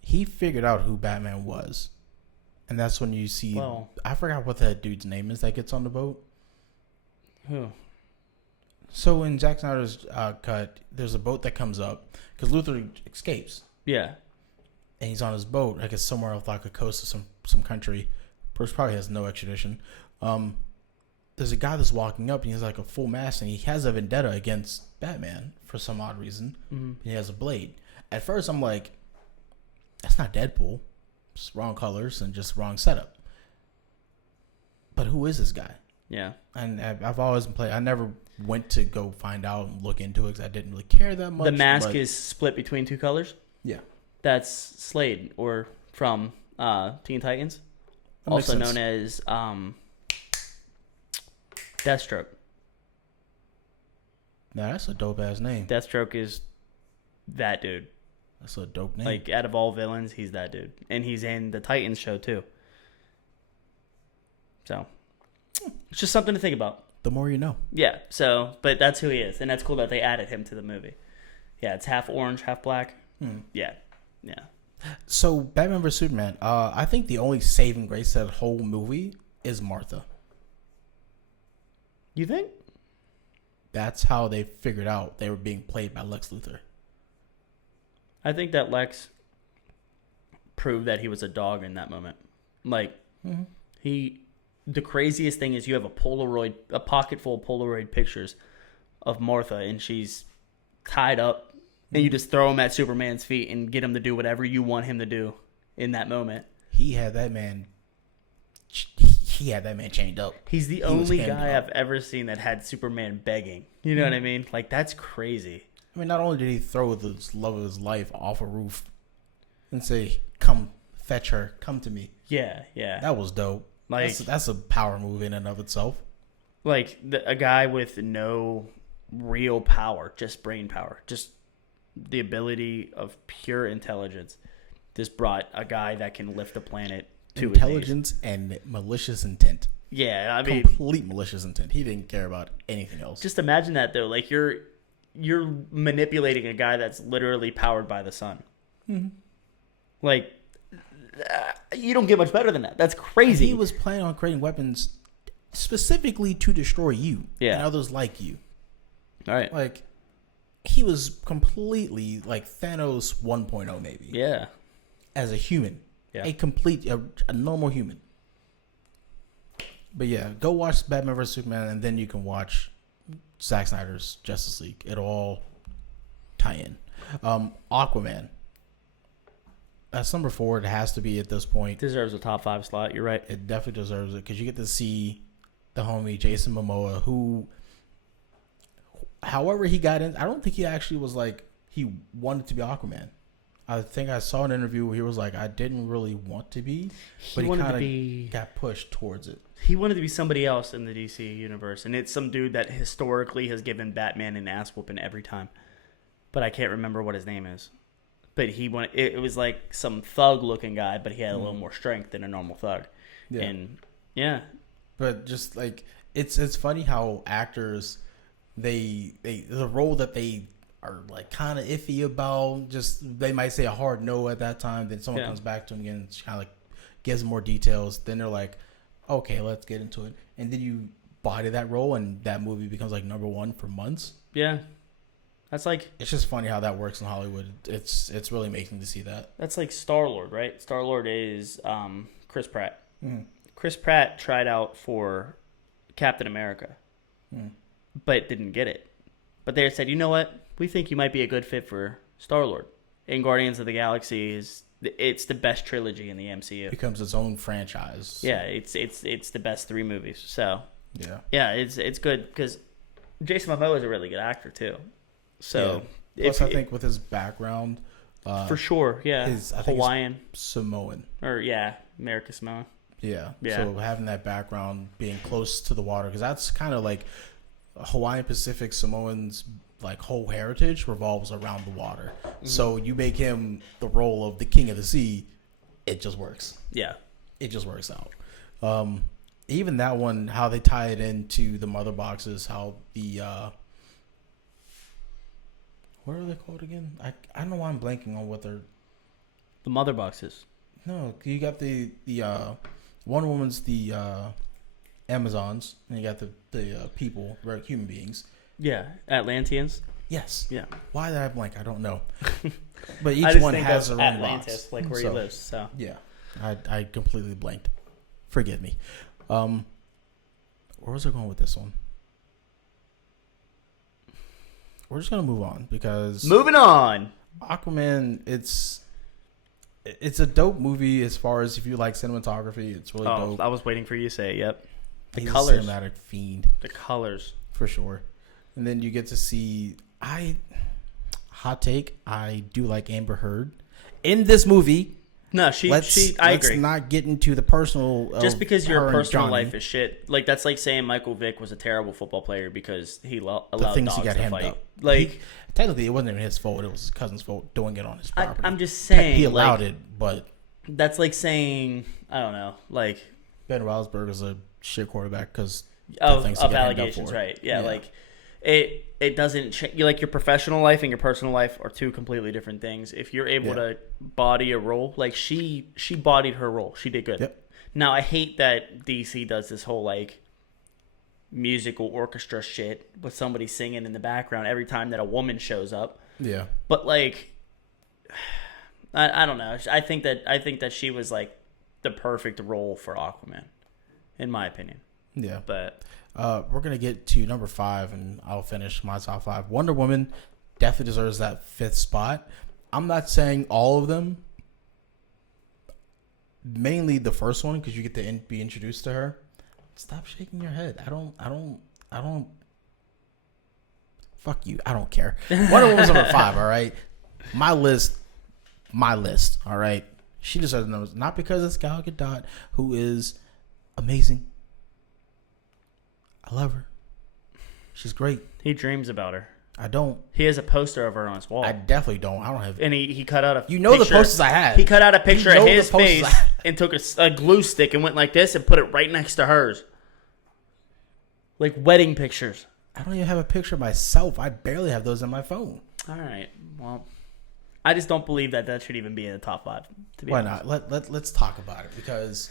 He figured out who Batman was. And that's when you see... Well, I forgot what that dude's name is that gets on the boat. who? So in Zack Snyder's cut, there's a boat that comes up because Luthor escapes. Yeah. And he's on his boat, I guess somewhere off like a coast of some country. Bruce probably has no extradition. There's a guy that's walking up and he's like a full mask and he has a vendetta against Batman for some odd reason. Mm-hmm. He has a blade. At first I'm like, that's not Deadpool. It's wrong colors and just wrong setup. But who is this guy? Yeah. And I've always been playing. I never went to go find out and look into it because I didn't really care that much. The mask is split between two colors. Yeah. That's Slade, or from Teen Titans, That makes also sense. known as Deathstroke. Nah, that's a dope ass name. Deathstroke is that dude. That's a dope name. Like, out of all villains, he's that dude. And he's in the Titans show, too. So, it's just something to think about. The more you know. Yeah, so, but that's who he is. And that's cool that they added him to the movie. Yeah, it's half orange, half black. Yeah. So, Batman vs. Superman, I think the only saving grace of that whole movie is Martha. You think? that's how they figured out they were being played by Lex Luthor. I think that Lex proved that he was a dog in that moment. Like, the craziest thing is you have a pocket full of Polaroid pictures of Martha, and she's tied up, and you just throw him at Superman's feet and get him to do whatever you want him to do in that moment. He had that man chained up. He's the only guy I've ever seen that had Superman begging. You know what I mean? Like, that's crazy. I mean, not only did he throw the love of his life off a roof and say, "Come fetch her, come to me." Yeah. That was dope. Like, that's a power move in and of itself. Like, a guy with no real power, just brain power, just the ability of pure intelligence, just brought a guy that can lift the planet to intelligence his knees. And malicious intent. Yeah, I mean, complete malicious intent. He didn't care about anything else. Just imagine that, though. Like, you're manipulating a guy that's literally powered by the sun. Mm-hmm. Like, you don't get much better than that. That's crazy. He was planning on creating weapons specifically to destroy you and others like you. All right. Like, he was completely like Thanos 1.0 maybe. Yeah. As a human. Yeah. A normal human. But yeah, go watch Batman vs. Superman, and then you can watch Zack Snyder's Justice League. It'll all tie in. Aquaman. That's number 4. It has to be at this point. Deserves a top 5 slot. You're right. It definitely deserves it because you get to see the homie Jason Momoa, who, however he got in, I don't think he actually was like he wanted to be Aquaman. I think I saw an interview where he was like, I didn't really want to be, but he kind of got pushed towards it. He wanted to be somebody else in the DC universe, and it's some dude that historically has given Batman an ass whooping every time. But I can't remember what his name is. But it was like some thug-looking guy, but he had a little more strength than a normal thug. Yeah. And, yeah. But just like, it's funny how actors, the role that they are like kind of iffy about, just they might say a hard no at that time, then someone comes back to them again and kind of like gives them more details, then they're like, okay, let's get into it, and then you body that role and that movie becomes like number 1 for months. Yeah, that's like, it's just funny how that works in Hollywood. It's really amazing to see that. That's like Star-Lord, right? Star-Lord is Chris Pratt. Chris Pratt tried out for Captain America, but didn't get it. But they said, you know what? We think you might be a good fit for Star-Lord. And Guardians of the Galaxy it's the best trilogy in the MCU. Becomes its own franchise. Yeah, it's the best 3 movies. So yeah, it's good because Jason Momoa is a really good actor too. So plus, I think with his background, for sure, Hawaiian, Samoan, or American Samoan. Yeah. So having that background, being close to the water, because that's kind of like Hawaiian Pacific Samoans' like whole heritage revolves around the water. So you make him the role of the king of the sea, it just works. Yeah, it just works out. Even that one, how they tie it into the mother boxes, how the what are they called again? I don't know why I'm blanking on what they're. The mother boxes. No, you got the Wonder Woman's the Amazons, and you got the people, right, human beings. Yeah, Atlanteans. Yes. Yeah. Why did I blank? I don't know. But each one has their own Atlantis, box, like where he lives. So yeah, I completely blanked. Forgive me. Where was I going with this one? We're just gonna move on because moving on. Aquaman, it's a dope movie as far as if you like cinematography. It's really dope. I was waiting for you to say it. Yep. He's colors, a cinematic fiend. The colors, for sure. And then you get to see. Hot take. I do like Amber Heard in this movie. No, I agree. Let's not get into the personal. Just because your personal life is shit, like that's like saying Michael Vick was a terrible football player because he allowed dogs to fight. Up. Like technically, it wasn't even his fault. It was his cousin's fault doing it on his property. I'm just saying he allowed it, but that's like saying I don't know, like Ben Roethlisberger is a shit quarterback because of allegations, right? Yeah, like it doesn't change. Like your professional life and your personal life are two completely different things. If you're able to body a role, like she bodied her role, she did good. Yep. Now I hate that DC does this whole like musical orchestra shit with somebody singing in the background every time that a woman shows up. Yeah. But like, I don't know. I think that she was like the perfect role for Aquaman, in my opinion. Yeah. But we're gonna get to number 5, and I'll finish my top 5. Wonder Woman definitely deserves that 5th spot. I'm not saying all of them. Mainly the first one, because you get to be introduced to her. Stop shaking your head. I don't. Fuck you. I don't care. Wonder Woman's number 5. All right, my list. All right, she deserves numbers, not because it's Gal Gadot, who is amazing. I love her. She's great. he dreams about her. I don't. He has a poster of her on his wall. I definitely don't. I don't have. And he cut out a You know picture. the posters I have. He cut out a picture You of know his the posters face I have. and took a glue stick and went like this and put it right next to hers. Like wedding pictures. I don't even have a picture of myself. I barely have those on my phone. All right. Well, I just don't believe that should even be in the top 5. To be Why honest. not? Let's talk about it, because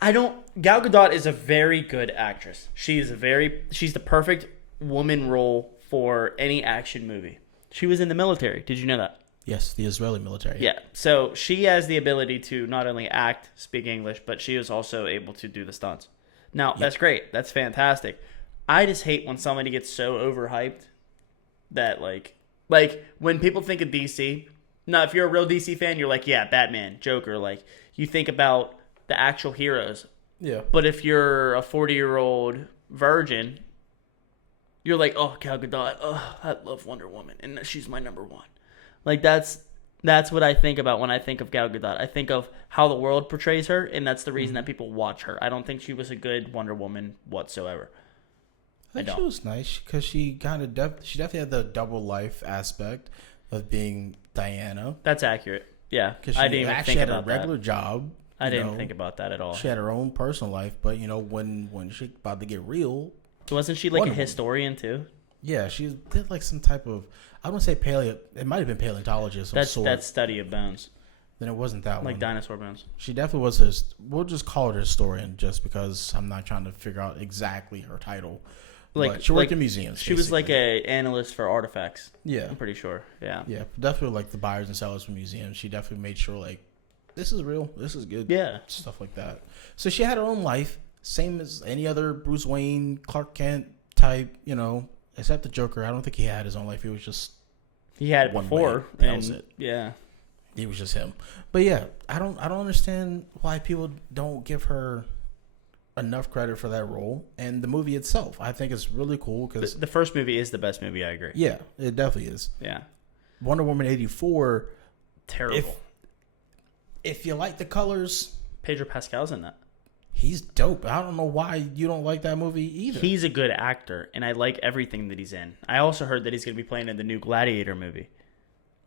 Gal Gadot is a very good actress. She's the perfect woman role for any action movie. She was in the military. Did you know that? yes, the Israeli military. Yeah. So she has the ability to not only act, speak English, but she is also able to do the stunts. Now, that's great. That's fantastic. I just hate when somebody gets so overhyped that like when people think of DC. Now, if you're a real DC fan, you're like, yeah, Batman, Joker. Like, you think about the actual heroes. Yeah. But if you're a 40-year-old virgin, you're like, oh, Gal Gadot, oh, I love Wonder Woman, and she's my number 1. Like, that's what I think about when I think of Gal Gadot. I think of how the world portrays her, and that's the reason that people watch her. I don't think she was a good Wonder Woman whatsoever. I think she was nice because she kind of she definitely had the double life aspect of being Diana. That's accurate. Yeah, Because I she didn't even actually think had a about regular that. job. I didn't think about that at all. She had her own personal life, but when she about to get real, Wasn't she like Wonder a historian too? yeah, she did like some type of, I wouldn't say paleo. It might have been paleontologist of some sort. That's study of bones, Then it wasn't that like one. dinosaur bones. She definitely was we'll just call her a historian, just because I'm not trying to figure out exactly her title. But she worked in museums. She was like basically. a analyst for artifacts. Yeah. I'm pretty sure. Yeah. Yeah, definitely like the buyers and sellers for museums. She definitely made sure like this is real, this is good. Yeah. Stuff like that. So she had her own life, same as any other Bruce Wayne, Clark Kent type, except the Joker. I don't think he had his own life. He was just He had it one before. way. That And was it. yeah. He was just him. But yeah, I don't understand why people don't give her enough credit for that role. And the movie itself, I think it's really cool because The first movie is the best movie, I agree. yeah, it definitely is. Yeah. Wonder Woman 84. Terrible. If you like the colors, Pedro Pascal's in that. he's dope. I don't know why you don't like that movie either. He's a good actor, and I like everything that he's in. I also heard that he's going to be playing in the new Gladiator movie.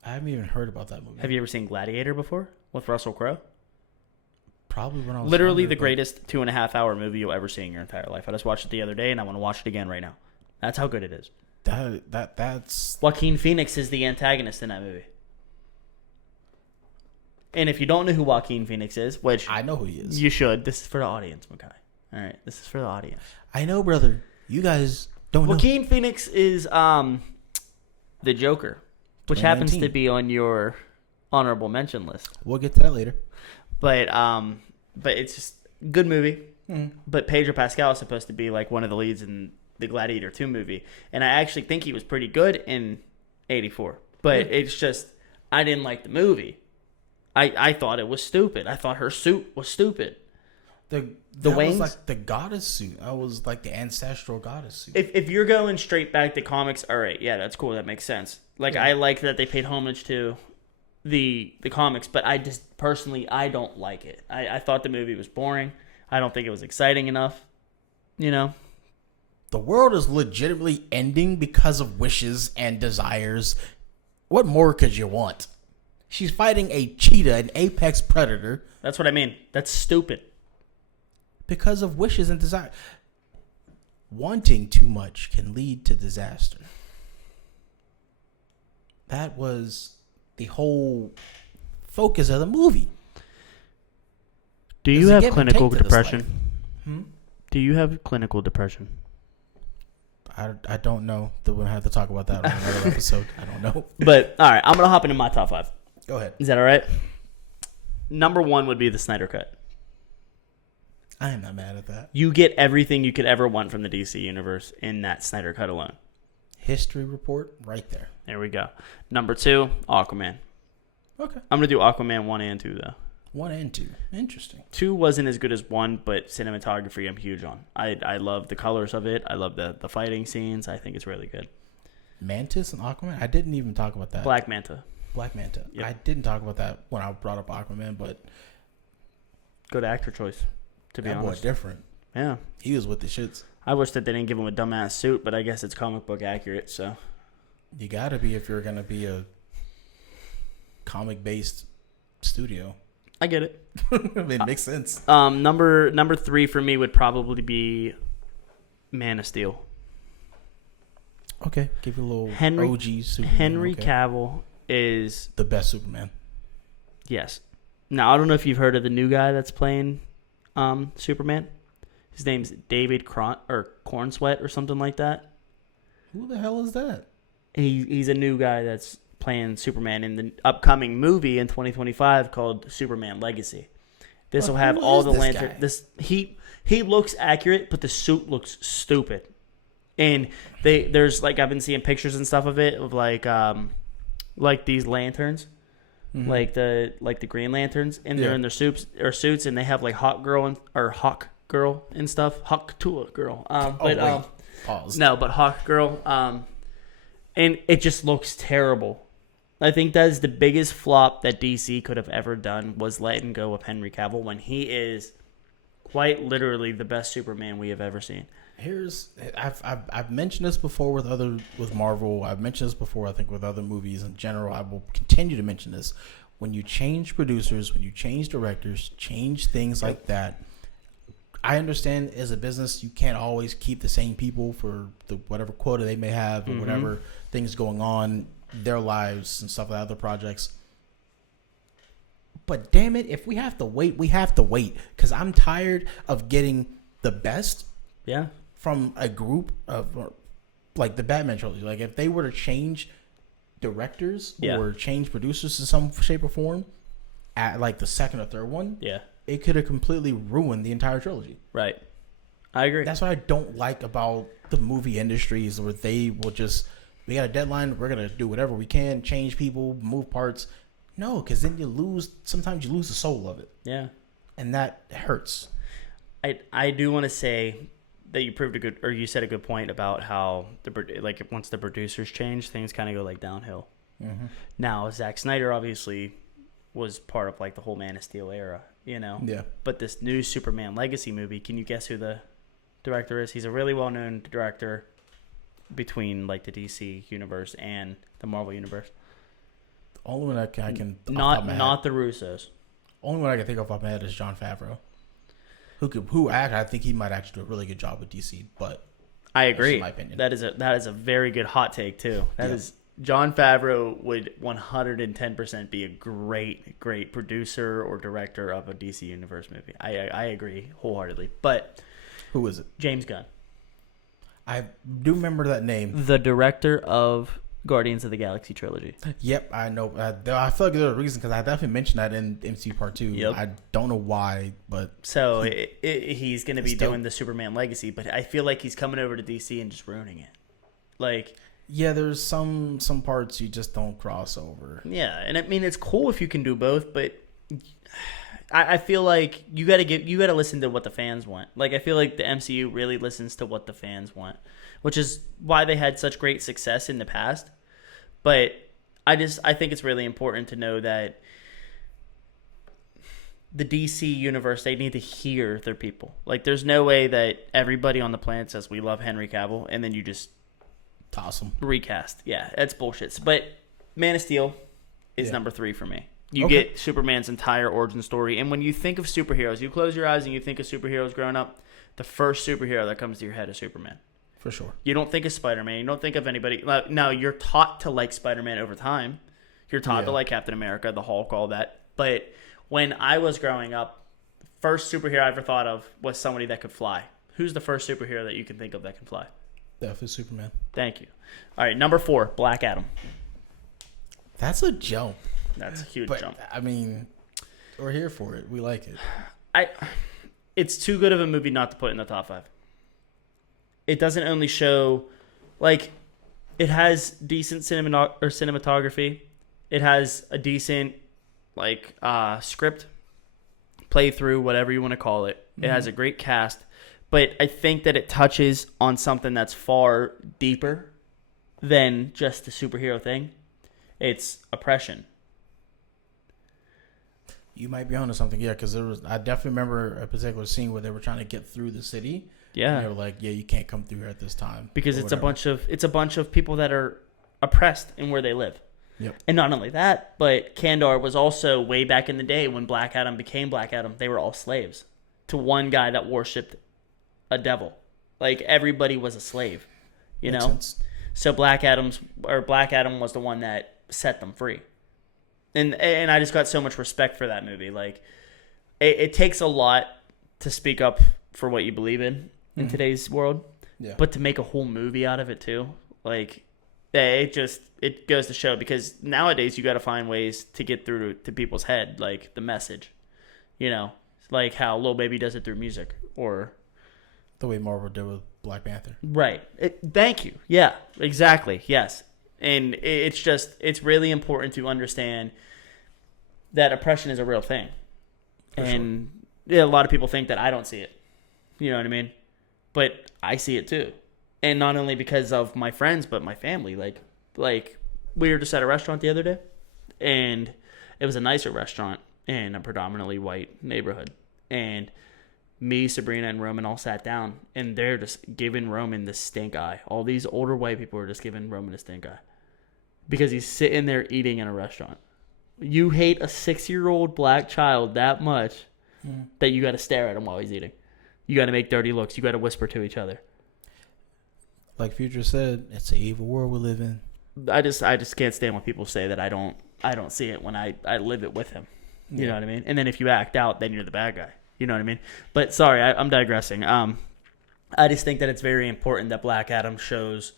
I haven't even heard about that movie. Have you ever seen Gladiator before with Russell Crowe? Probably when I was Literally younger, the greatest 2.5-hour movie you'll ever see in your entire life. I just watched it the other day, and I want to watch it again right now. That's how good it is. That's Joaquin Phoenix is the antagonist in that movie. And if you don't know who Joaquin Phoenix is, which I know who he is. you should, this is for the audience, Makai. All right, this is for the audience. I know, brother. You guys don't know. Joaquin Phoenix is the Joker, which happens to 2019. be on your honorable mention list. We'll get to that later. But it's just a good movie. Mm-hmm. But Pedro Pascal is supposed to be like one of the leads in the Gladiator 2 movie, and I actually think he was pretty good in 84. But it's just I didn't like the movie. I thought it was stupid. I thought her suit was stupid. The wings? was like the goddess suit. That was like the ancestral goddess suit. If you're going straight back to comics, all right, yeah, that's cool. That makes sense. Like I like that they paid homage to the comics, but I just personally I don't like it. I thought the movie was boring. I don't think it was exciting enough. The world is legitimately ending because of wishes and desires. What more could you want? She's fighting a cheetah, an apex predator, That's what I mean. That's stupid. because of wishes and desire. Wanting too much can lead to disaster. That was the whole focus of the movie. Do There's you a have give and clinical take to this depression? life. Do you have clinical depression? I don't know. We'll have to talk about that on another episode. I don't know. But all right, I'm gonna hop into my top 5. Go ahead. Is that all right? Number 1 would be the Snyder Cut. I am not mad at that. You get everything you could ever want from the DC universe in that Snyder Cut alone. History report right there. There we go. Number 2, Aquaman. Okay. I'm gonna do Aquaman 1 and 2 though. 1 and 2. Interesting. 2 wasn't as good as 1, but cinematography I'm huge on. I love the colors of it. I love the fighting scenes. I think it's really good. Mantis and Aquaman? I didn't even talk about that. Black Manta. Black Manta. Yep. I didn't talk about that when I brought up Aquaman, but Good actor choice, to be that honest. boy different. Yeah. He was with the shits. I wish that they didn't give him a dumbass suit, but I guess it's comic book accurate, so. You gotta be if you're gonna be a comic-based studio. I get it. I mean, it makes sense. Number 3 for me would probably be Man of Steel. Okay, give you a little Henry- OG Superman. Henry okay. Cavill is, The best Superman. yes. Now, I don't know if you've heard of the new guy that's playing Superman. His name's David Cornsweet or something like that. Who the hell is that? He's a new guy that's playing Superman in the upcoming movie in 2025 called Superman Legacy. This will have who all is the this lantern. guy? He looks accurate, but the suit looks stupid. And there's like I've been seeing pictures and stuff of it of like these lanterns, like the Green Lanterns, and they're in their suits and they have like Hawk Girl and stuff. Hawk Tula Girl. Pause. No, but Hawk Girl. And it just looks terrible. I think that is the biggest flop that DC could have ever done was letting go of Henry Cavill when he is quite literally the best Superman we have ever seen. I've mentioned this before with Marvel. I've mentioned this before, I think, with other movies in general. I will continue to mention this. When you change producers, when you change directors, change things like that. I understand as a business, you can't always keep the same people for the whatever quota they may have or whatever things going on, their lives and stuff like other projects. But damn it, if we have to wait, we have to wait. Because I'm tired of getting the best from a group of, like the Batman trilogy. Like if they were to change directors or change producers in some shape or form at like the second or third one, it could have completely ruined the entire trilogy. Right. I agree. That's what I don't like about the movie industries where they will just, we got a deadline, we're going to do whatever we can, change people, move parts. No, because then sometimes you lose the soul of it. Yeah. And that hurts. I do want to say that you said a good point about how once the producers change, things kind of go like downhill. Mm-hmm. Now, Zack Snyder obviously was part of like the whole Man of Steel era, you know? Yeah. But this new Superman Legacy movie, can you guess who the director is? He's a really well-known director between like the DC universe and the Marvel universe. The only one I can not the Russos. Only one I can think of off my head is Jon Favreau. I think he might actually do a really good job with DC, but I agree. That's my opinion. That is a very good hot take too. That is Jon Favreau would 110% be a great producer or director of a DC Universe movie. I agree wholeheartedly. But who is it? James Gunn. I do remember that name. The director of Guardians of the Galaxy trilogy. Yep, I know. I feel like there's a reason because I definitely mentioned that in MCU Part 2. Yep. I don't know why, but... So he's going to be doing the Superman Legacy, but I feel like he's coming over to DC and just ruining it. Like... Yeah, there's some parts you just don't cross over. Yeah, and I mean, it's cool if you can do both, but... I feel like you got to listen to what the fans want. Like, I feel like the MCU really listens to what the fans want, which is why they had such great success in the past. But I think it's really important to know that the DC universe, they need to hear their people. Like, there's no way that everybody on the planet says we love Henry Cavill and then you just toss him. Recast. Yeah, that's bullshit. But Man of Steel is number 3 for me. You get Superman's entire origin story. And when you think of superheroes, you close your eyes and you think of superheroes growing up, the first superhero that comes to your head is Superman. For sure. You don't think of Spider-Man. You don't think of anybody. Now, you're taught to like Spider-Man over time. You're taught to like Captain America, the Hulk, all that. But when I was growing up, the first superhero I ever thought of was somebody that could fly. Who's the first superhero that you can think of that can fly? Definitely Superman. Thank you. All right, number 4, Black Adam. That's a jump. That's a huge But, jump. I mean, we're here for it. We like it. It's too good of a movie not to put in the top 5. It doesn't only show, like, it has decent cinematography. It has a decent, like, script, playthrough, whatever you want to call it. It has a great cast. But I think that it touches on something that's far deeper than just the superhero thing. It's oppression. You might be onto something, yeah, because I definitely remember a particular scene where they were trying to get through the city. Yeah. And they were like, yeah, you can't come through here at this time. Because it's a bunch of people that are oppressed in where they live. Yep. And not only that, but Kandar was also way back in the day when Black Adam became Black Adam, they were all slaves to one guy that worshipped a devil. Like, everybody was a slave, you Makes know? sense. So Black Adam was the one that set them free. And I just got so much respect for that movie. Like, it takes a lot to speak up for what you believe in today's world. Yeah. But to make a whole movie out of it too, like, it goes to show, because nowadays you got to find ways to get through to people's head, like the message, you know, like how Lil Baby does it through music, or the way Marvel did with Black Panther. right. Thank you. Yeah, exactly. Yes. And it's really important to understand that oppression is a real thing. And yeah, a lot of people think that I don't see it. You know what I mean? But I see it too. And not only because of my friends, but my family. Like we were just at a restaurant the other day, and it was a nicer restaurant in a predominantly white neighborhood. And me, Sabrina, and Roman all sat down, and they're just giving Roman the stink eye. All these older white people are just giving Roman a stink eye because he's sitting there eating in a restaurant. You hate a 6-year-old black child that much that you got to stare at him while he's eating. You got to make dirty looks. You got to whisper to each other. Like Future said, it's an evil world we live in. I just can't stand when people say that I don't see it when I live it with him. You know what I mean? And then if you act out, then you're the bad guy. You know what I mean? But sorry, I'm digressing. I just think that it's very important that Black Adam shows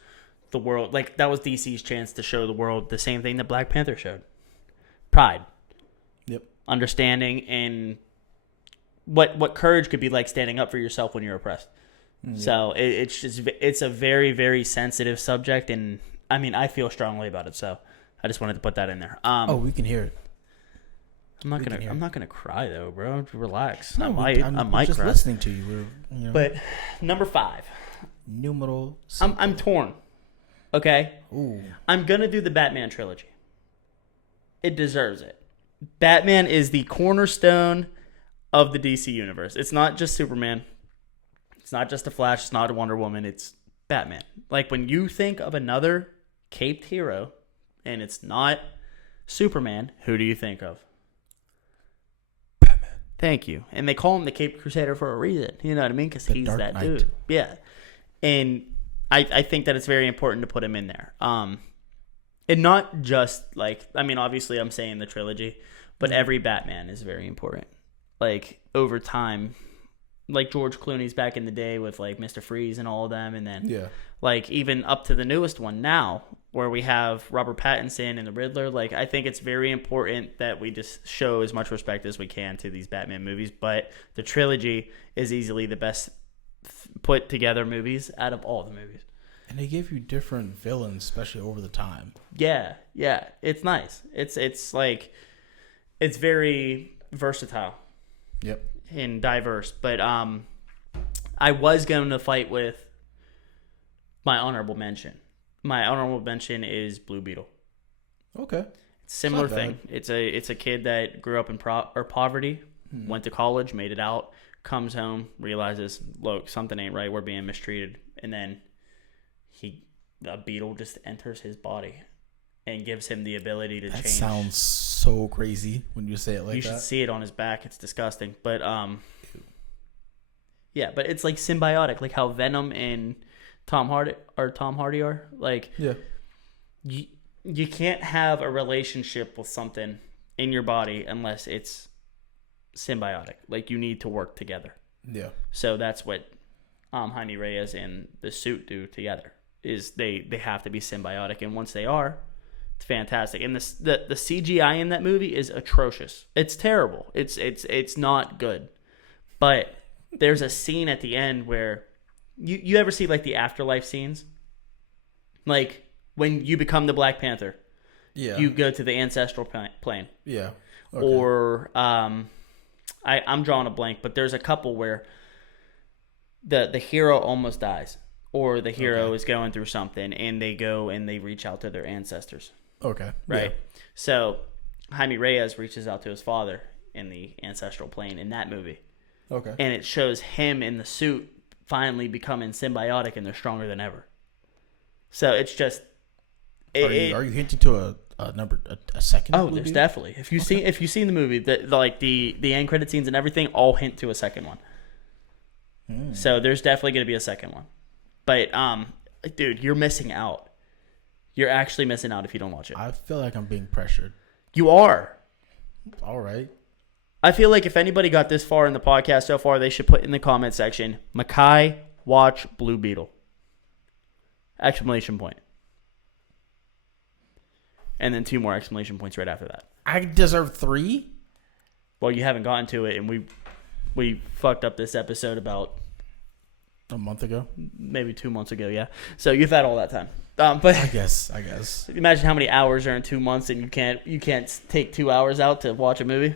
the world, like, that was DC's chance to show the world the same thing that Black Panther showed. Pride. Yep. Understanding, and what courage could be like, standing up for yourself when you're oppressed. Yep. So it's a very, very sensitive subject, and I mean, I feel strongly about it, so I just wanted to put that in there. We can hear it. I'm not gonna cry though, bro. Relax. No, I might just cry. listening to you. But number 5. Numeral. I'm torn. Okay. Ooh. I'm gonna do the Batman trilogy. It deserves it. Batman is the cornerstone of the DC universe. It's not just Superman. It's not just the Flash. It's not a Wonder Woman. It's Batman. Like, when you think of another caped hero, and it's not Superman, who do you think of? Batman. Thank you. And they call him the Caped Crusader for a reason. You know what I mean? Because he's Dark that Knight. dude. Yeah. And I think that it's very important to put him in there. And not just, like, I mean, obviously I'm saying the trilogy, but every Batman is very important. Like, over time, like George Clooney's back in the day with, like, Mr. Freeze and all of them, and then like, even up to the newest one now, where we have Robert Pattinson and the Riddler. Like, I think it's very important that we just show as much respect as we can to these Batman movies, but the trilogy is easily the best put together movies out of all the movies. And they give you different villains, especially over the time. Yeah, it's nice. It's like, it's very versatile. Yep. And diverse. But I was going to fight with my honorable mention. My honorable mention is Blue Beetle. Okay. Similar thing. It's a kid that grew up in poverty, went to college, made it out, comes home, realizes, look, something ain't right. We're being mistreated, and then a beetle just enters his body and gives him the ability to change. That sounds so crazy when you say it like that. You should see it on his back. It's disgusting. But yeah, but it's like symbiotic, like how Venom and Tom Hardy are. Like, yeah, you can't have a relationship with something in your body unless it's symbiotic. Like, you need to work together. Yeah. So that's what Jaime Reyes and the suit do together. Is they have to be symbiotic, and once they are, it's fantastic. And the CGI in that movie is atrocious. It's terrible. It's not good. But there's a scene at the end where you ever see like the afterlife scenes, like when you become the Black Panther, you go to the ancestral plane, Okay. or I'm drawing a blank, but there's a couple where the hero almost dies, or the hero is going through something, and they go and they reach out to their ancestors. Okay. Right. Yeah. So Jaime Reyes reaches out to his father in the ancestral plane in that movie. Okay. And it shows him in the suit finally becoming symbiotic, and they're stronger than ever. So it's just. Are you hinting to a second? Oh, movie? there's definitely. If you've seen the movie, the end credit scenes and everything all hint to a second one. So there's definitely going to be a second one. But dude, you're missing out. You're actually missing out if you don't watch it. I feel like I'm being pressured. You are. All right. I feel like if anybody got this far in the podcast so far, they should put in the comment section, Makai, watch Blue Beetle. Exclamation point. And then 2 more exclamation points right after that. I deserve 3? Well, you haven't gotten to it, and we fucked up this episode about A month ago? maybe 2 months ago, yeah. So you've had all that time. But I guess. imagine how many hours are in 2 months, and you can't take 2 hours out to watch a movie.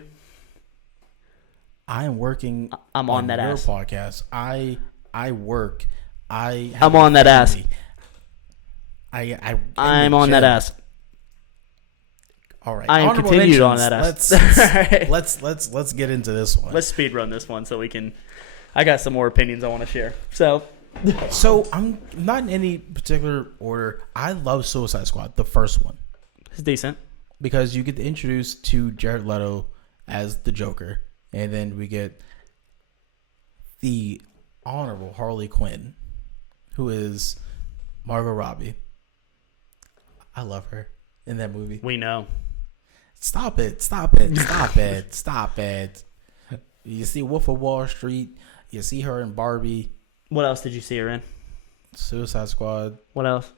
I am working. I'm on that your ass. podcast. I work. I'm on that ass. I'm on that ass. All right. I am Honorable continued on mentions. that ass. Let's get into this one. Let's speed run this one so we can. I got some more opinions I want to share. So I'm not in any particular order. I love Suicide Squad, the first one, it's decent. because you get introduced to Jared Leto as the Joker, and then we get the honorable Harley Quinn, who is Margot Robbie. I love her in that movie. We know. Stop it. You see Wolf of Wall Street. You see her in Barbie. What else did you see her in? Suicide Squad. What else?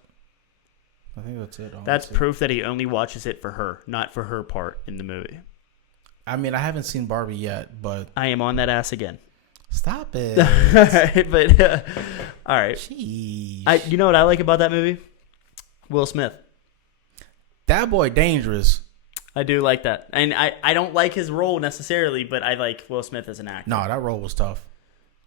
I think that's it. Honestly. That's proof that he only watches it for her, not for her part in the movie. I mean, I haven't seen Barbie yet, but... I am on that ass again. Stop it. All right, but... all right. Jeez. You know what I like about that movie? Will Smith. That boy dangerous. I do like that. And I don't like his role necessarily, but I like Will Smith as an actor. No, that role was tough.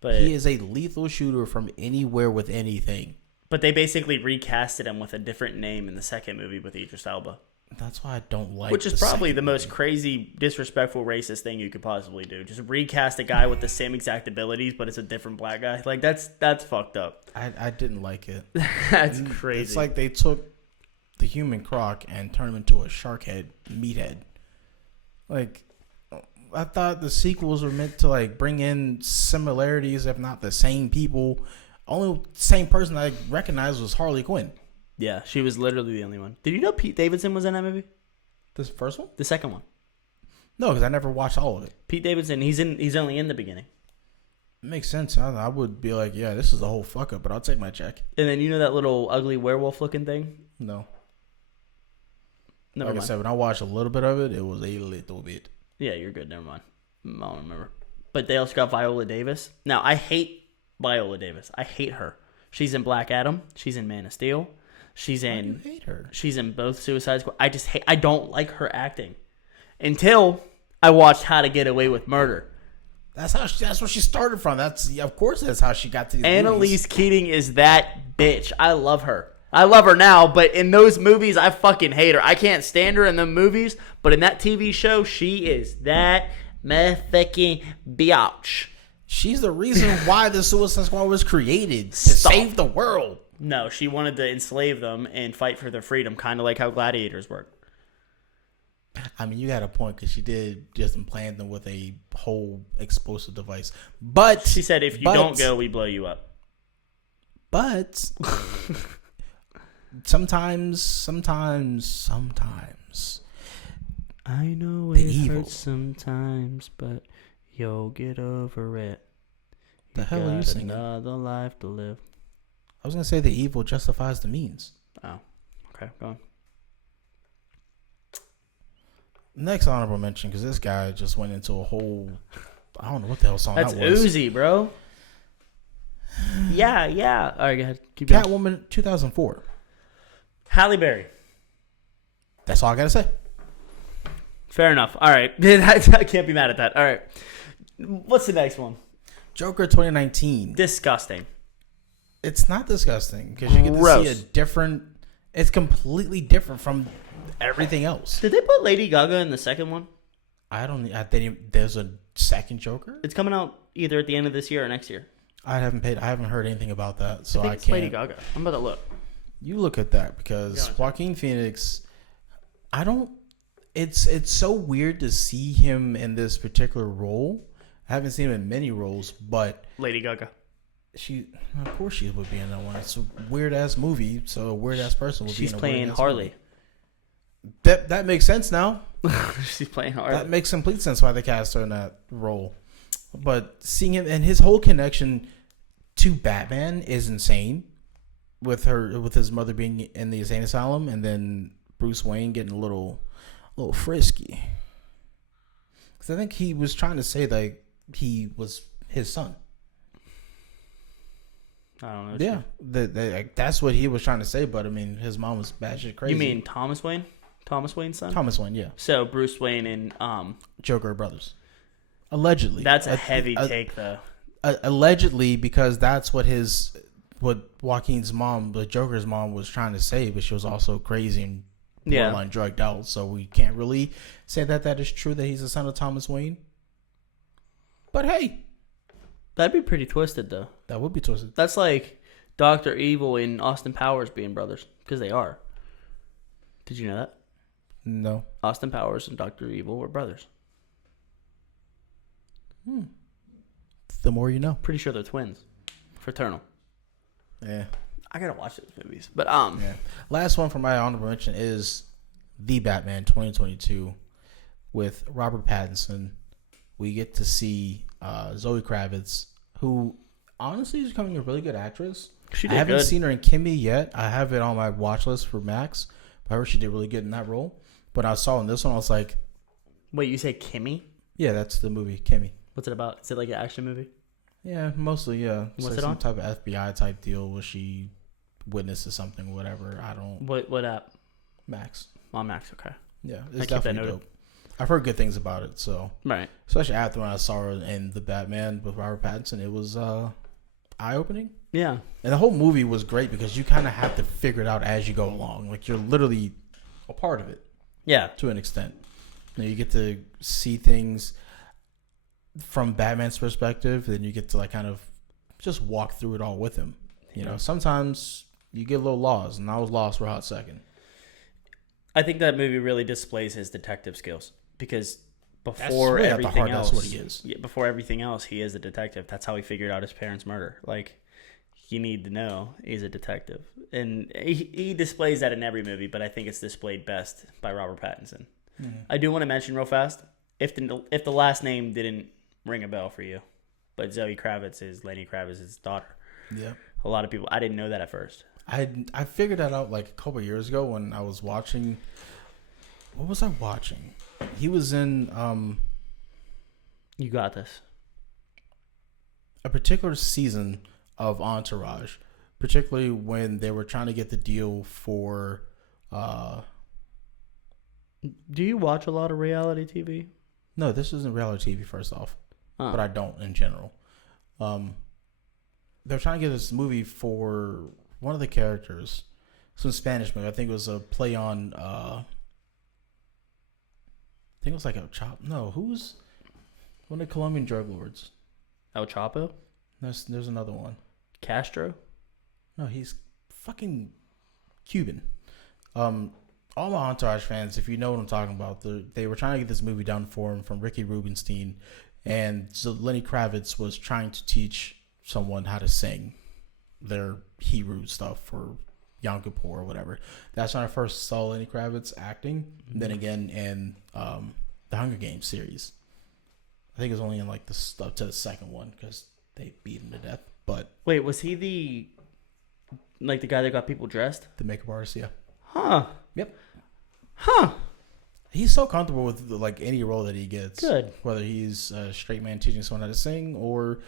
But he is a lethal shooter from anywhere with anything. But they basically recasted him with a different name in the second movie with Idris Elba. That's why I don't like. Which is probably the most crazy, disrespectful, racist thing you could possibly do. Just recast a guy with the same exact abilities, but it's a different black guy. Like that's fucked up. I didn't like it. That's crazy. It's like they took the human croc and turned him into a shark head, meathead. Like, I thought the sequels were meant to like bring in similarities, if not the same people. Only same person I recognized was Harley Quinn. Yeah, she was literally the only one. Did you know Pete Davidson was in that movie? This first one? The second one. No, because I never watched all of it. Pete Davidson, he's only in the beginning. It makes sense. I would be like, yeah, this is the whole fuck up, but I'll take my check. And then you know that little ugly werewolf looking thing? No. Never like mind. I said, when I watched a little bit of it, it was a little bit. Yeah, you're good. Never mind. I don't remember. But they also got Viola Davis. Now, I hate Viola Davis. I hate her. She's in Black Adam. She's in Man of Steel. She's in. Why do you hate her? She's in both Suicide Squad. I don't like her acting. Until I watched How to Get Away with Murder. That's where she started from. Of course that's how she got to these movies. Annalise Keating is that bitch. I love her. I love her now, but in those movies, I fucking hate her. I can't stand her in the movies, but in that TV show, she is that motherfucking biatch. She's the reason why the Suicide Squad was created, to save the world. No, she wanted to enslave them and fight for their freedom, kind of like how gladiators work. I mean, you got a point, because she did just implant them with a whole explosive device. But she said, if you don't go, we blow you up. But sometimes I know the it evil hurts sometimes, but you'll get over it. The hell are you singing? Another life to live. I was gonna say the evil justifies the means. Oh, okay, go on. Next honorable mention, because this guy just went into a whole, I don't know what the hell song That's that was. Uzi, bro. Yeah. All right, go ahead. Keep going. Catwoman 2004. Halle Berry. That's all I gotta say. Fair enough. All right. I can't be mad at that. All right. What's the next one? Joker 2019. Disgusting. It's not disgusting because you get to see a different. It's completely different from everything else. Did they put Lady Gaga in the second one? I think there's a second Joker. It's coming out either at the end of this year or next year. I haven't heard anything about that, so I think I it's can't. Lady Gaga. I'm about to look. You look at that because Joaquin Phoenix. I don't. It's so weird to see him in this particular role. I haven't seen him in many roles, but Lady Gaga. Of course, she would be in that one. It's a weird ass movie, so a weird ass person would be in a She's playing Harley. Movie. That makes sense now. She's playing Harley. That makes complete sense why they cast her in that role. But seeing him and his whole connection to Batman is insane. With his mother being in the insane asylum, and then Bruce Wayne getting a little frisky. Because I think he was trying to say that he was his son. I don't know. Yeah, that's what he was trying to say. But I mean, his mom was batshit crazy. You mean Thomas Wayne? Thomas Wayne's son? Thomas Wayne, yeah. So Bruce Wayne and Joker are brothers. Allegedly. That's a heavy take, though. Allegedly, because that's what Joaquin's mom, the Joker's mom, was trying to say, but she was also crazy and borderline drugged out. So we can't really say that is true that he's the son of Thomas Wayne. But hey, that'd be pretty twisted, though. That would be twisted. That's like Dr. Evil and Austin Powers being brothers, because they are. Did you know that? No. Austin Powers and Dr. Evil were brothers. The more you know. Pretty sure they're twins. Fraternal. Yeah. I gotta watch those movies. But yeah. Last one for my honorable mention is The Batman 2022 with Robert Pattinson. We get to see Zoe Kravitz, who honestly is becoming a really good actress. I haven't seen her in Kimmy yet. I have it on my watch list for Max. But I heard she did really good in that role. But I saw in this one, I was like, wait, you say Kimmy? Yeah, that's the movie, Kimmy. What's it about? Is it like an action movie? Yeah, mostly, yeah. What's like it some on? type of FBI type deal where she witnesses something or whatever. I don't. What app? Max. On Max, okay. Yeah, it's definitely dope. I've heard good things about it, so. Right. Especially after when I saw her in The Batman with Robert Pattinson, it was eye-opening. Yeah. And the whole movie was great because you kind of have to figure it out as you go along. Like, you're literally a part of it. Yeah. To an extent. You get to see things from Batman's perspective, then you get to like kind of just walk through it all with him. You know, sometimes you get a little lost, and I was lost for a hot second. I think that movie really displays his detective skills because before everything else, that's what he is. Yeah, before everything else, he is a detective. That's how he figured out his parents' murder. Like, you need to know he's a detective, and he displays that in every movie. But I think it's displayed best by Robert Pattinson. Mm-hmm. I do want to mention real fast if the last name didn't ring a bell for you, but Zoe Kravitz is Lenny Kravitz's daughter. Yeah, a lot of people. I didn't know that at first. I figured that out like a couple years ago when I was watching. What was I watching? He was in. You got this. A particular season of Entourage, particularly when they were trying to get the deal for. Do you watch a lot of reality TV? No, this isn't reality TV. First off, but I don't in general. They're trying to get this movie for one of the characters, some Spanish movie. I think it was a play on. I think it was like a chop. No, who's one of the Colombian drug lords? El Chapo. There's another one. Castro. No, he's fucking Cuban. All my Entourage fans, if you know what I'm talking about, they were trying to get this movie done for him from Ricky Rubenstein, and so Lenny Kravitz was trying to teach someone how to sing their Hebrew stuff for Yom Kippur or whatever. That's when I first saw Lenny Kravitz acting. Mm-hmm. Then again in the Hunger Games series. I think it was only in like up to the second one because they beat him to death. But Wait, was he the guy that got people dressed? the makeup artist, yeah. Huh. Yep. Huh. He's so comfortable with like any role that he gets. Good. Whether he's a straight man teaching someone how to sing or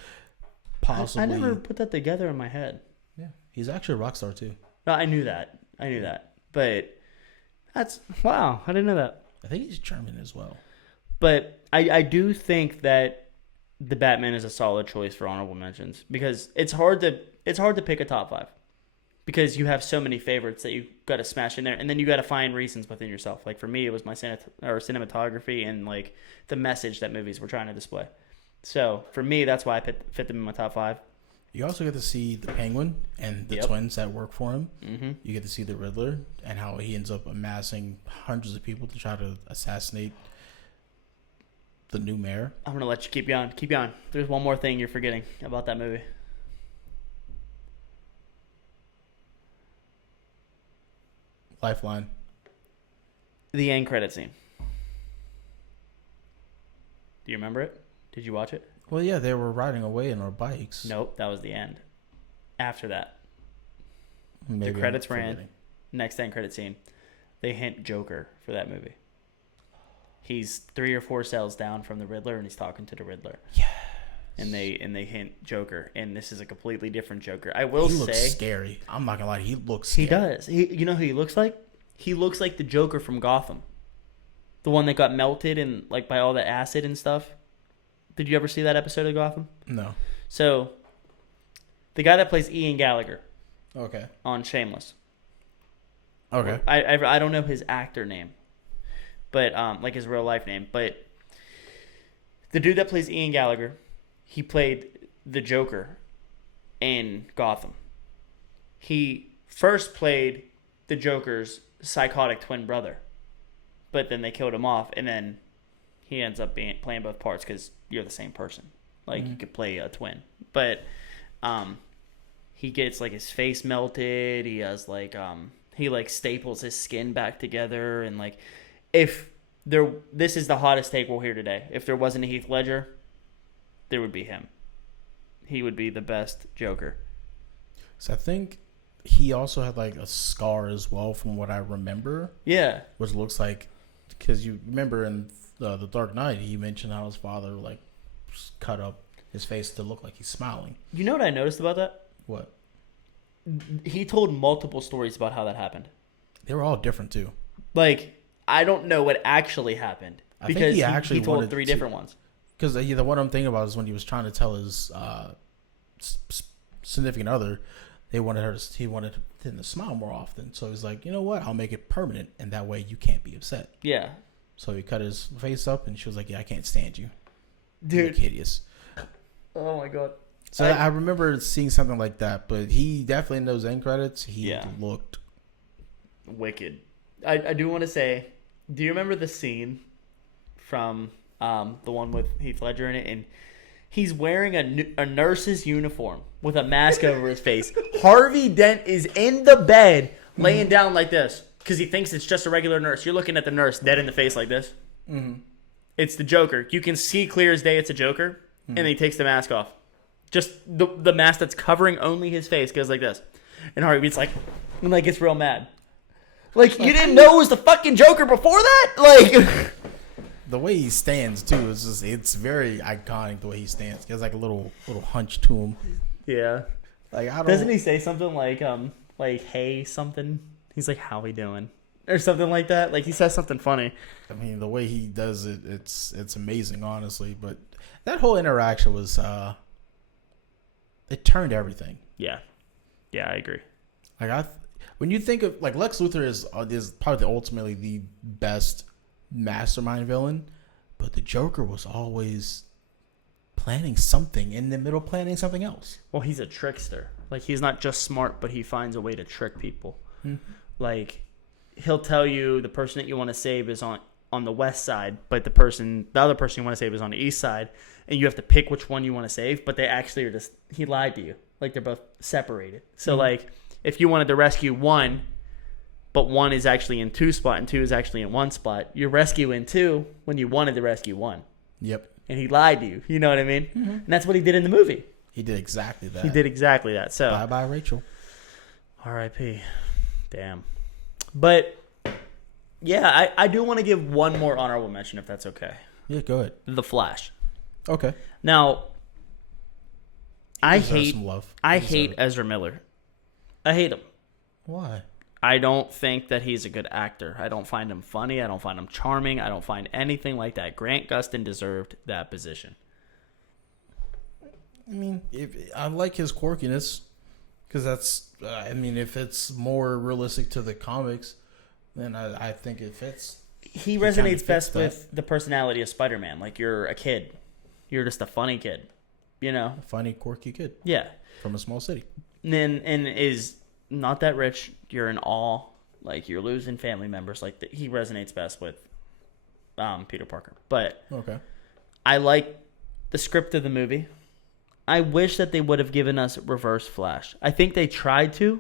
possibly. I never put that together in my head. Yeah, he's actually a rock star too. No, I knew that. But that's wow. I didn't know that. I think he's German as well. But I do think that the Batman is a solid choice for honorable mentions because it's hard to pick a top 5 because you have so many favorites that you got to smash in there, and then you got to find reasons within yourself. Like for me, it was my cinematography and like the message that movies were trying to display. So for me, that's why I fit them in my top 5. You also get to see the Penguin and the twins that work for him. Mm-hmm. You get to see the Riddler and how he ends up amassing hundreds of people to try to assassinate the new mayor. I'm gonna let you keep going. Keep going. There's one more thing you're forgetting about that movie. Lifeline. The end credit scene. Do you remember it? Did you watch it? Well, yeah, they were riding away in our bikes. Nope, that was the end. After that, Maybe the credits ran. Next end credit scene. They hint Joker for that movie. He's 3 or 4 cells down from the Riddler, and he's talking to the Riddler. Yes. And they hint Joker, and this is a completely different Joker. I will say, he looks scary. I'm not gonna lie, he looks scary. He does. You know who he looks like? He looks like the Joker from Gotham, the one that got melted and like by all the acid and stuff. Did you ever see that episode of Gotham? No. So, the guy that plays Ian Gallagher, Okay. on Shameless. Okay. I don't know his actor name, but like his real life name. But the dude that plays Ian Gallagher, he played the Joker in Gotham. He first played the Joker's psychotic twin brother, but then they killed him off, and then he ends up playing both parts because you're the same person. Like you could play a twin, but he gets like his face melted. He has like he like staples his skin back together, and like if this is the hottest take we'll hear today. If there wasn't a Heath Ledger, there would be him. He would be the best Joker. So I think he also had like a scar as well, from what I remember. Yeah, Which looks like, because you remember in the Dark Knight, he mentioned how his father like cut up his face to look like he's smiling. you know what I noticed about that? What? He told multiple stories about how that happened. They were all different too. Like I don't know what actually happened I think because he actually he told wanted 3 to- different ones. Because the one I'm thinking about is when he was trying to tell his significant other, he wanted him to smile more often. So he's like, you know what? I'll make it permanent, and that way you can't be upset. Yeah, So he cut his face up, and she was like, yeah, I can't stand you. You dude. look hideous. Oh my god. So I remember seeing something like that, but he definitely in those end credits, he Yeah. looked Wicked. I do want to say, do you remember the scene from the one with Heath Ledger in it? And he's wearing a nurse's uniform with a mask over his face. Harvey Dent is in the bed laying down like this because he thinks it's just a regular nurse. You're looking at the nurse dead in the face like this. Mm-hmm. It's the Joker. You can see clear as day it's a Joker. And then he takes the mask off. Just the mask that's covering only his face goes like this. And Harvey's like gets real mad. Like, you didn't know it was the fucking Joker before that? Like, the way he stands too is it's very iconic. The way he stands, he has like a little hunch to him. yeah. Like I don't. Doesn't he say something like hey something? He's like, how we doing? Or something like that. Like he says something funny. I mean, the way he does it, it's amazing, honestly. But that whole interaction was it turned everything. Yeah. Yeah, I agree. Like when you think of like Lex Luthor is probably ultimately the best mastermind villain, but the Joker was always planning something in the middle, planning something else. Well, he's a trickster. Like he's not just smart, but he finds a way to trick people. Mm-hmm. Like he'll tell you the person that you want to save is on the west side, but the other person you want to save is on the east side, and you have to pick which one you want to save. But they actually are just he lied to you. Like they're both separated. So like if you wanted to rescue one, but one is actually in 2 spot and 2 is actually in 1 spot, you're rescuing 2 when you wanted to rescue 1. Yep. And he lied to you. You know what I mean? Mm-hmm. And that's what he did in the movie. He did exactly that. He did exactly that. So bye, Rachel. R.I.P. Damn. But yeah, I do want to give one more honorable mention, if that's okay. Yeah, go ahead. The Flash. Okay. Now, I hate it. Ezra Miller. I hate him. Why? I don't think that he's a good actor. I don't find him funny. I don't find him charming. I don't find anything like that. Grant Gustin deserved that position. I mean, I like his quirkiness because that's. I mean, if it's more realistic to the comics, then I think it fits. He resonates best with the personality of Spider-Man. Like, you're a kid. You're just a funny kid. You know? A funny, quirky kid. Yeah. From a small city. And is not that rich. You're in awe. Like, you're losing family members. Like, he resonates best with Peter Parker. But okay. I like the script of the movie. I wish that they would have given us Reverse Flash. I think they tried to.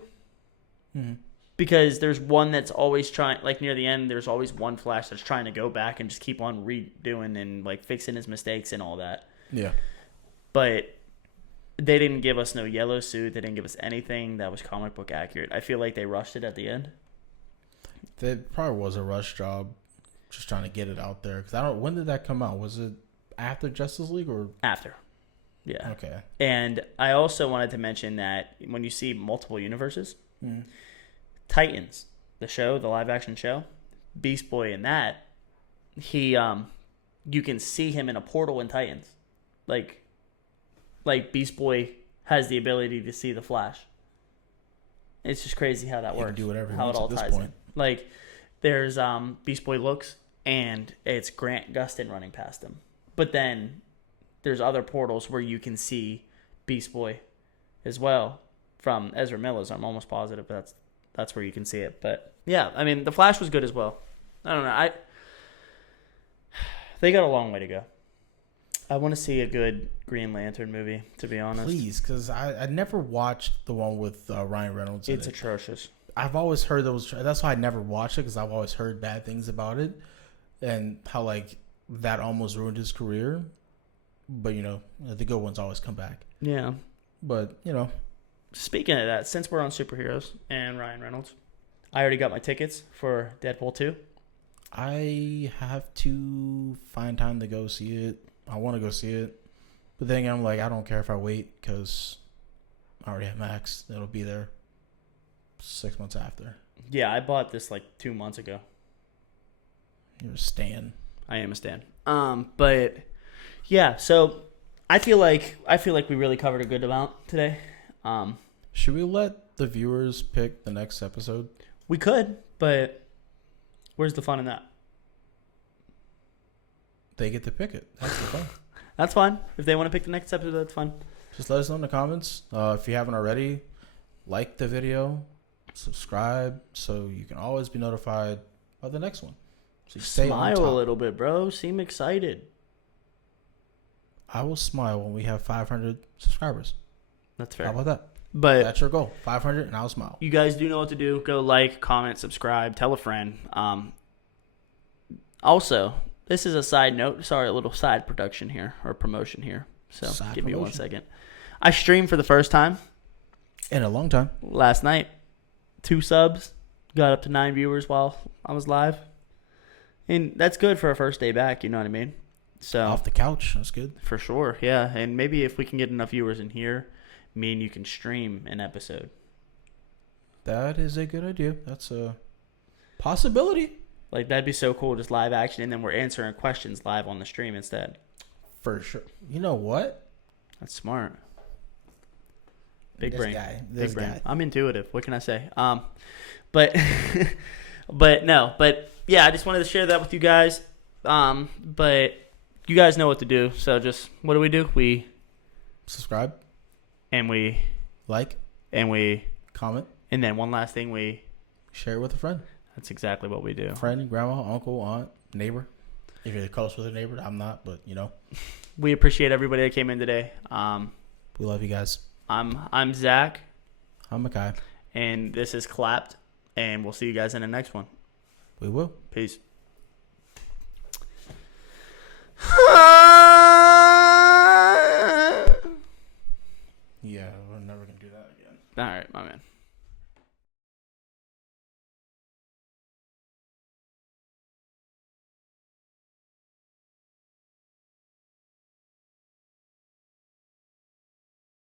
Mm-hmm. Because there's one that's always trying, like near the end, there's always one Flash that's trying to go back and just keep on redoing and like fixing his mistakes and all that. Yeah. But they didn't give us no yellow suit. They didn't give us anything that was comic book accurate. I feel like they rushed it at the end. That probably was a rush job, just trying to get it out there. Because I don't. When did that come out? Was it after Justice League or after? Yeah. Okay. And I also wanted to mention that when you see multiple universes. Mm-hmm. Titans, the show, the live action show, Beast Boy in that, he you can see him in a portal in Titans. Like Beast Boy has the ability to see the Flash. It's just crazy how that works. He can do whatever he how wants it all at this ties point. in. Like there's Beast Boy looks and it's Grant Gustin running past him. But then there's other portals where you can see Beast Boy as well from Ezra Miller's. I'm almost positive that's where you can see it. But yeah, I mean, the Flash was good as well. I don't know. They got a long way to go. I want to see a good Green Lantern movie, to be honest. Please, because I never watched the one with Ryan Reynolds. It's atrocious. I've always heard that's why I never watched it, because I've always heard bad things about it and how like that almost ruined his career. But you know, the good ones always come back. Yeah. But you know. Speaking of that, since we're on superheroes and Ryan Reynolds, I already got my tickets for Deadpool 2. I have to find time to go see it. I want to go see it. But then I'm like, I don't care if I wait because I already have Max. It'll be there 6 months after. Yeah, I bought this like 2 months ago. You're a stan. I am a stan. But yeah, so I feel like we really covered a good amount today. Should we let the viewers pick the next episode? We could, but where's the fun in that? They get to pick it. That's the fun. That's fine. If they want to pick the next episode, that's fine. Just let us know in the comments. If you haven't already, like the video, subscribe, so you can always be notified of the next one. So you stay on Smile top. a little bit, bro. Seem excited. I will smile when we have 500 subscribers. That's fair. How about that? But that's your goal. 500 and I'll smile. You guys do know what to do. Go like, comment, subscribe, tell a friend. Also, this is a side note. Sorry, a little side production here or promotion here. So side give promotion. me 1 second. I streamed for the first time in a long time. Last night. 2 subs. Got up to 9 viewers while I was live. And that's good for a first day back, you know what I mean? So off the couch, that's good. For sure, yeah. And maybe if we can get enough viewers in here, me and you can stream an episode. That is a good idea. That's a possibility. Like, that'd be so cool, just live action, and then we're answering questions live on the stream instead. For sure. You know what? That's smart. Big This brain. guy. Big brain. I'm intuitive. What can I say? But yeah, I just wanted to share that with you guys. But you guys know what to do. So just, what do? We subscribe. And we like. And we comment. And then one last thing, we share it with a friend. That's exactly what we do. Friend, grandma, uncle, aunt, neighbor. If you're close with a neighbor, I'm not, but you know. We appreciate everybody that came in today. We love you guys. I'm Zach. I'm Makai. And this is Clapped. And we'll see you guys in the next one. We will. Peace. Yeah, we're never gonna do that again. All right, my man.